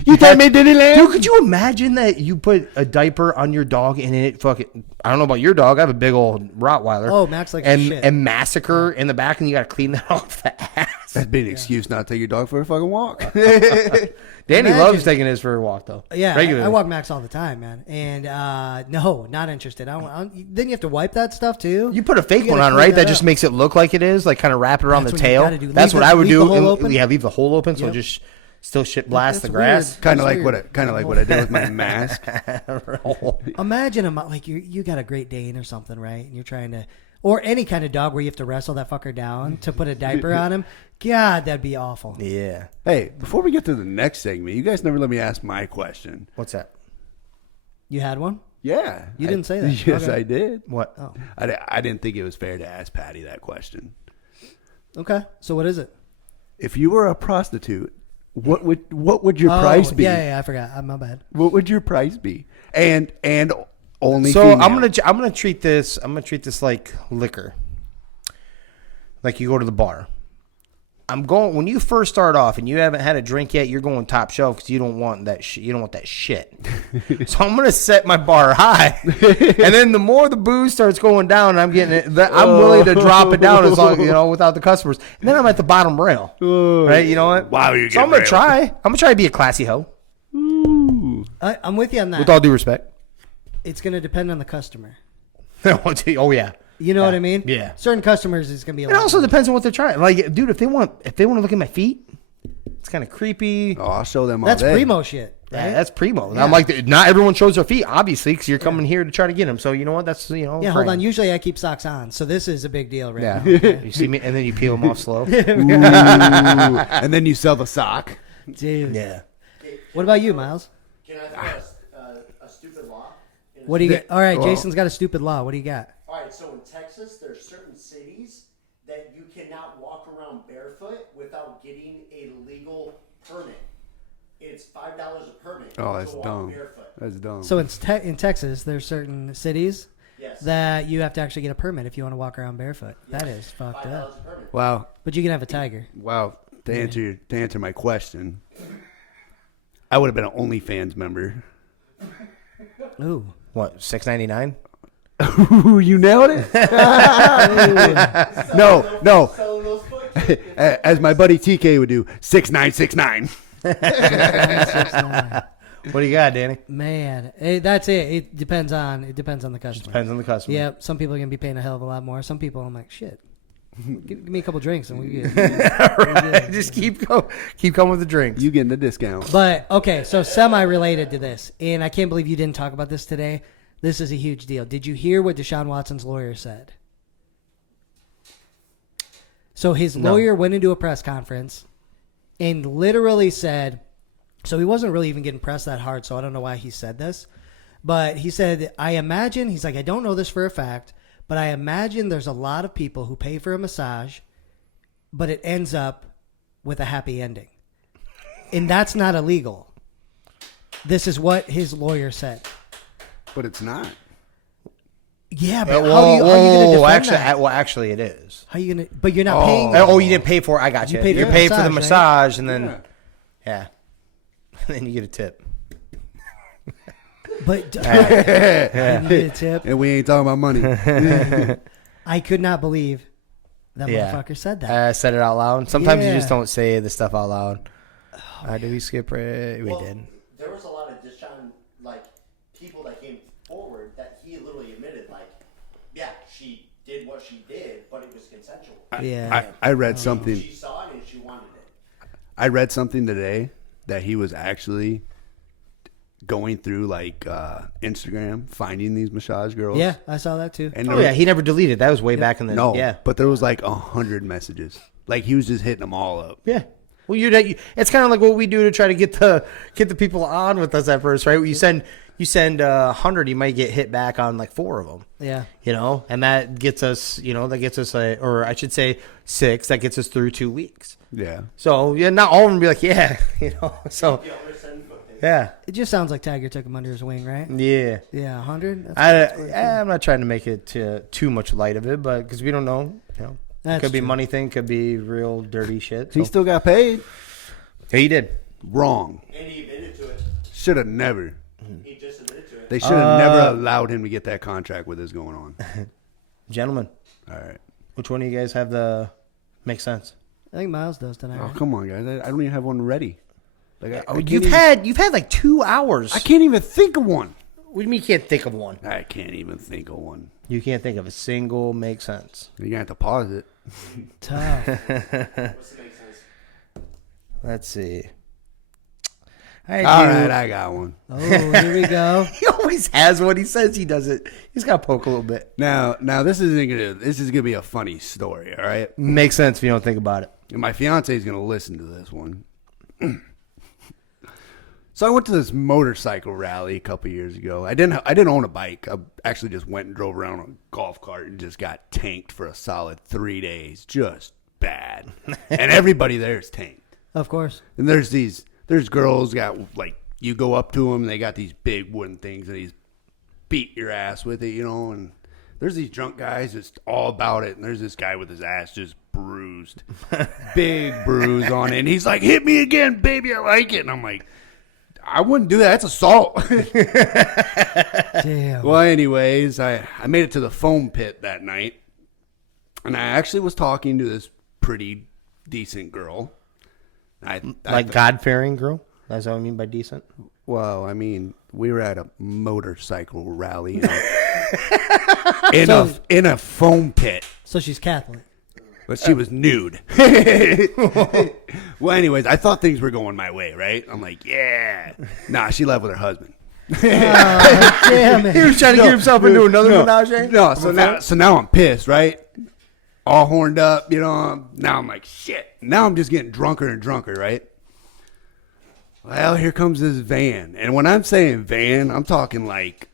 you tell me Disneyland? Dude, could you imagine that you put a diaper on your dog and it fucking, I don't know about your dog, I have a big old Rottweiler. Oh, Max like shit. And massacre in the back and you got to clean that off the ass. That'd be an excuse not to take your dog for a fucking walk. Danny loves taking his for a walk, though. Yeah, I walk Max all the time, man. And no, not interested. Then you have to wipe that stuff, too. You put a fake one on, right? That just makes it look like it is, like kind of wrap it around the tail. That's what I would do. Leave the hole open so just still shit blast the grass. Kind of like what I did with my mask. Imagine like you got a Great Dane or something, right? And you're trying to, or any kind of dog where you have to wrestle that fucker down to put a diaper on him. God, that'd be awful. Yeah. Hey, before we get to the next segment, you guys never let me ask my question. What's that? You had one? Yeah. You didn't say that. Yes, okay. I did. What? Oh. I didn't think it was fair to ask Paddy that question. Okay. So what is it? If you were a prostitute, what would your price be? Yeah, I forgot. My bad. What would your price be? And only so female. I'm gonna treat this like liquor. Like you go to the bar. When you first start off and you haven't had a drink yet, you're going top shelf because you don't want that you don't want that shit. So I'm gonna set my bar high, and then the more the booze starts going down, I'm willing to drop it down as long without the customers. And then I'm at the bottom rail, right? You know what? Wow, so I'm gonna try. I'm gonna try to be a classy hoe. I'm with you on that. With all due respect, it's gonna depend on the customer. Oh yeah. You know what I mean? Yeah. Certain customers, it's gonna be. It also depends on what they're trying. Like, dude, if they want to look at my feet, it's kind of creepy. Oh, I'll show them all That's day. primo shit. Right? Yeah, that's primo. Yeah. I'm like, not everyone shows their feet, obviously, because you're coming here to try to get them. So you know what? That's Yeah, hold on. Usually I keep socks on, so this is a big deal right now. You see me, and then you peel them off slow. And then you sell the sock. Dude. Yeah. What about you, Miles? Can I throw a stupid law? What do you get? All right, Jason's got a stupid law. What do you got? All right, so in Texas, there's certain cities that you cannot walk around barefoot without getting a legal permit. It's $5 a permit. Oh, that's to walk dumb. barefoot. That's dumb. So in Texas, there's certain cities Yes. that you have to actually get a permit if you want to walk around barefoot. That is fucked $5 up. a permit. Wow. But you can have a tiger. Wow. To answer my question, I would have been an OnlyFans member. Ooh. What, $6.99? Ooh, you nailed it. No. Selling those foot As my buddy TK would do, 6969. What do you got, Danny? Man, that's it. It depends on the customer. Depends on the customer. Yeah, some people are gonna be paying a hell of a lot more. Some people, I'm like, shit. Give me a couple drinks and we good. Right. Just keep coming with the drinks. You getting a discount. But okay, so semi-related to this, and I can't believe you didn't talk about this today. This is a huge deal. Did you hear what Deshaun Watson's lawyer said? So his lawyer went into a press conference and literally said, so he wasn't really even getting pressed that hard, so I don't know why he said this. But he said, I imagine, he's like, I don't know this for a fact, but I imagine there's a lot of people who pay for a massage, but it ends up with a happy ending. And that's not illegal. This is what his lawyer said. But it's not. Yeah, but Well, how are you going to defend that? Actually, it is. How are you going to? But you're not paying. Oh, you didn't pay for it. I got you. You paid for You're the paid for the massage, massage, and then yeah, and then you get a tip. But you get a tip. And we ain't talking about money. I could not believe that Yeah. motherfucker said that. I said it out loud. Sometimes you just Yeah. don't say the stuff out loud. Did we skip it? We Well, did. There was a lot of Deshaun, people that came forward that he literally admitted, yeah, she did what she did, but it was consensual. Yeah. I read something. She saw it and she wanted it. I read something today that he was actually going through Instagram, finding these massage girls. Yeah, I saw that too. And Oh yeah, he never deleted. That was way back in the no, yeah. but there was 100 messages. He was just hitting them all up. Yeah. Well, it's kind of like what we do to try to get the people on with us at first, right? You send 100, you might get hit back on 4 of them. Yeah. And that gets us, or I should say 6. That gets us through 2 weeks. Yeah. So yeah, not all of them be like, yeah, So yeah, It just sounds like Tiger took him under his wing, right? yeah. Yeah, 100. I'm not trying to make it too much light of it, but because we don't know, That's could be true. money thing, could be real dirty shit. He So. still got paid. Yeah, he did. Wrong. And he admitted to it. Should have never. He just admitted to it. They should have never allowed him to get that contract with this going on. Gentlemen, All right. which one of you guys have the makes sense? I think Miles does tonight. Oh, right? come on, guys. I don't even have one ready. You've had 2 hours. I can't even think of one. What do you mean you can't think of one? I can't even think of one. You can't think of a single make sense. You're going to have to pause it. Tough. What's the make sense? Let's see. All right, I got one. Oh, here we go. He always has one. He says he does it. He's got to poke a little bit. Now this is gonna be a funny story, all right? Makes sense if you don't think about it. And my fiance is gonna listen to this one. So I went to this motorcycle rally a couple years ago. I didn't own a bike. I actually just went and drove around on a golf cart and just got tanked for a solid 3 days, just bad. And everybody there is tanked. Of course. And there's girls got you go up to them, and they got these big wooden things, and he's beat your ass with it, and there's these drunk guys just all about it, and there's this guy with his ass just bruised, big bruise on it, and he's like, hit me again, baby, I like it. And I'm like, I wouldn't do that. That's assault. Damn. Well, anyways, I made it to the foam pit that night, and I actually was talking to this pretty decent girl. God-fearing girl? That's what I mean by decent? Well, I mean, we were at a motorcycle rally in a foam pit, So she's Catholic. but she was nude. Well, anyways, I thought things were going my way, right? I'm like, yeah. Nah, she left with her husband. Damn it. He was trying to get himself into another menage? No, so now I'm pissed, right? All horned up, Now I'm like, shit. Now I'm just getting drunker and drunker, right? Well, here comes this van. And when I'm saying van, I'm talking like,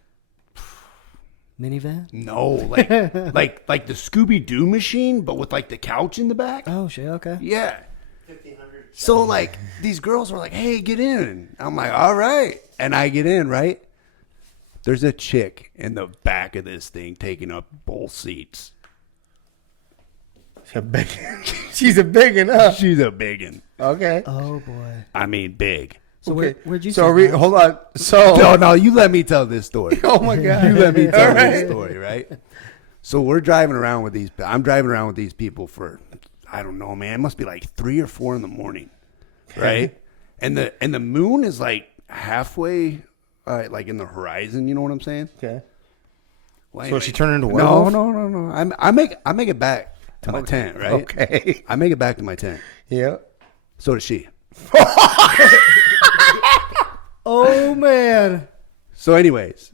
Minivan? no, like the Scooby-Doo machine, but with like the couch in the back. Oh, shit, okay. Yeah. So like these girls were like, hey, get in. I'm like, all right. And I get in, right? There's a chick in the back of this thing taking up both seats. She's a big one, huh? She's a biggin. Okay. Oh, boy. I mean, big. So where'd you So sit, Miles? hold on. So No, you let me tell this story. oh my god. You let me tell All right. this story, right? So we're driving around with these. I'm driving around with these people for, I don't know, man. It must be like 3 or 4 in the morning, right? And the moon is like halfway, like in the horizon. You know what I'm saying? Okay. Well, So anyway. she turned into a No, werewolf? no. I make it back to my tent, right? Okay. I make it back to my tent. Yeah. So does she. Oh, man. So, anyways,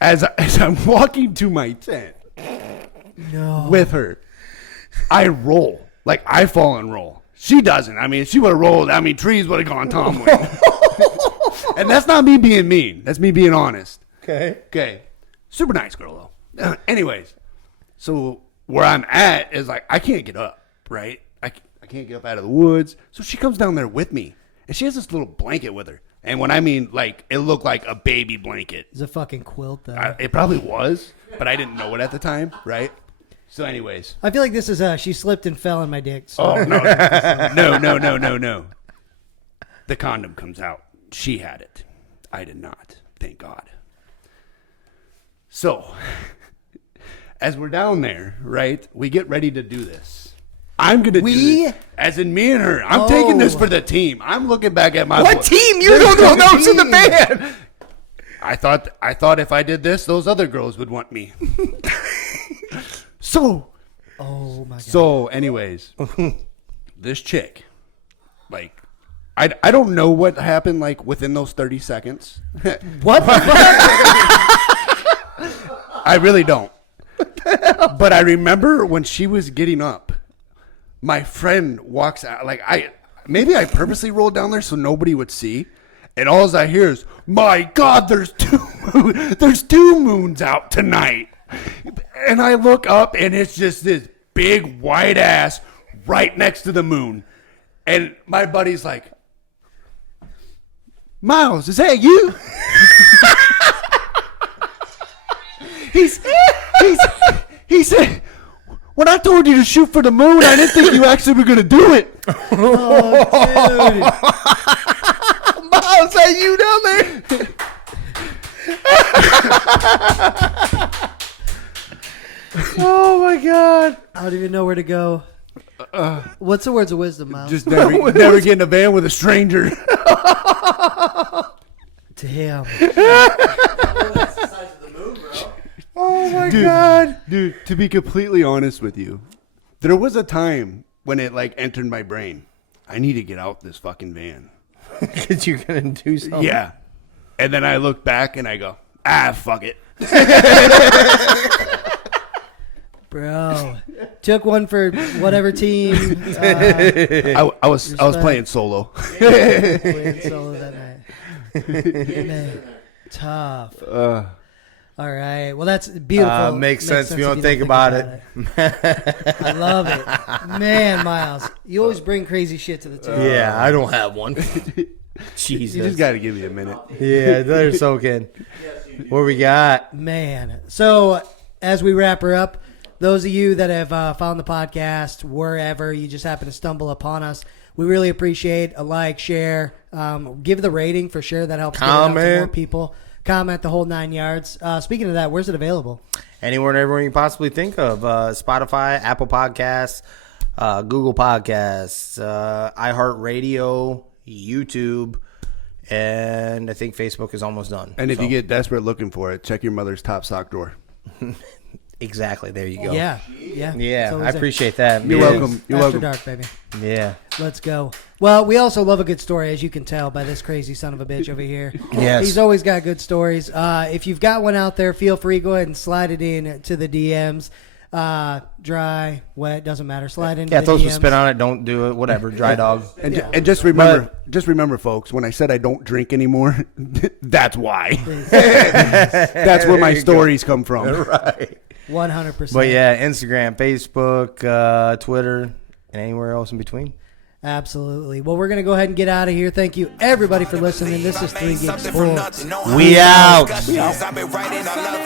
as I'm walking to my tent No. with her, I roll. Like, I fall and roll. She doesn't. I mean, if she would have rolled, I mean, trees would have gone tumbling. And that's not me being mean. That's me being honest. Okay. Super nice girl, though. Anyways, so where I'm at is like, I can't get up, right? I can't get up out of the woods. So she comes down there with me, and she has this little blanket with her. And when I mean, like, it looked like a baby blanket. It's a fucking quilt, though. It probably was, but I didn't know it at the time, right? So anyways. I feel like this is she slipped and fell in my dick. So. Oh, no. No. The condom comes out. She had it. I did not. Thank God. So, as we're down there, right, we get ready to do this. I'm going to do this. As in me and her. I'm taking this for the team. I'm looking back at my What team? You're the one that was in the band. I thought if I did this, those other girls would want me. So, Oh, my God. So, anyways, this chick, like, I don't know what happened, like, within those 30 seconds. What the fuck? I really don't. But I remember when she was getting up, my friend walks out. Like, maybe I purposely rolled down there so nobody would see. And all I hear is, my God, there's two moons out tonight. And I look up, and it's just this big white ass right next to the moon. And my buddy's like, Miles, is that you? He said, when I told you to shoot for the moon, I didn't think you actually were going to do it. Oh, dude. Miles, is that you down there? Oh my God. I don't even know where to go. What's the words of wisdom, Miles? Just never get in a van with a stranger. Damn. That's the size of the moon, bro. Oh my God. Dude, to be completely honest with you, there was a time when it like entered my brain. I need to get out this fucking van. Because you're going to do something? Yeah. And then I look back and I go, fuck it. Bro. Took one for whatever team. I was playing solo. Playing solo that night. Man, tough. All right. Well, that's beautiful. Makes sense if you don't think about it. I love it. Man, Miles, you always bring crazy shit to the table. Yeah, I don't have one. Jesus. You just got to give me a minute. Yeah, they're so good. What we got? Man. So, as we wrap her up, those of you that have found the podcast wherever you just happen to stumble upon us, we really appreciate a like, share, give the rating for sure. That helps get it out to more Comment. people. Comment the whole 9 yards. Speaking of that, where's it available? Anywhere and everywhere you can possibly think of. Spotify, Apple Podcasts, Google Podcasts, iHeartRadio, YouTube, and I think Facebook is almost done. And if So, you get desperate looking for it, check your mother's top sock drawer. exactly, there you go. Yeah. Yeah. Yeah, It's always I there. appreciate that. You're Yeah. welcome. You're After welcome. dark, baby. Yeah. Let's go. Well, we also love a good story, as you can tell by this crazy son of a bitch over here. Yes. He's always got good stories. If you've got one out there, feel free, go ahead and slide it in to the DMs. Dry, wet, doesn't matter. Slide into Yeah, the throw some DMs. spit on it. Don't do it. Whatever. Dry dog. And just remember, folks. When I said I don't drink anymore, that's why. That's where my stories come from. Right. 100%. But yeah, Instagram, Facebook, Twitter, and anywhere else in between. Absolutely. Well, we're going to go ahead and get out of here. Thank you, everybody, for listening. This is 3 Gig Sports. We out. I've been writing, I love it.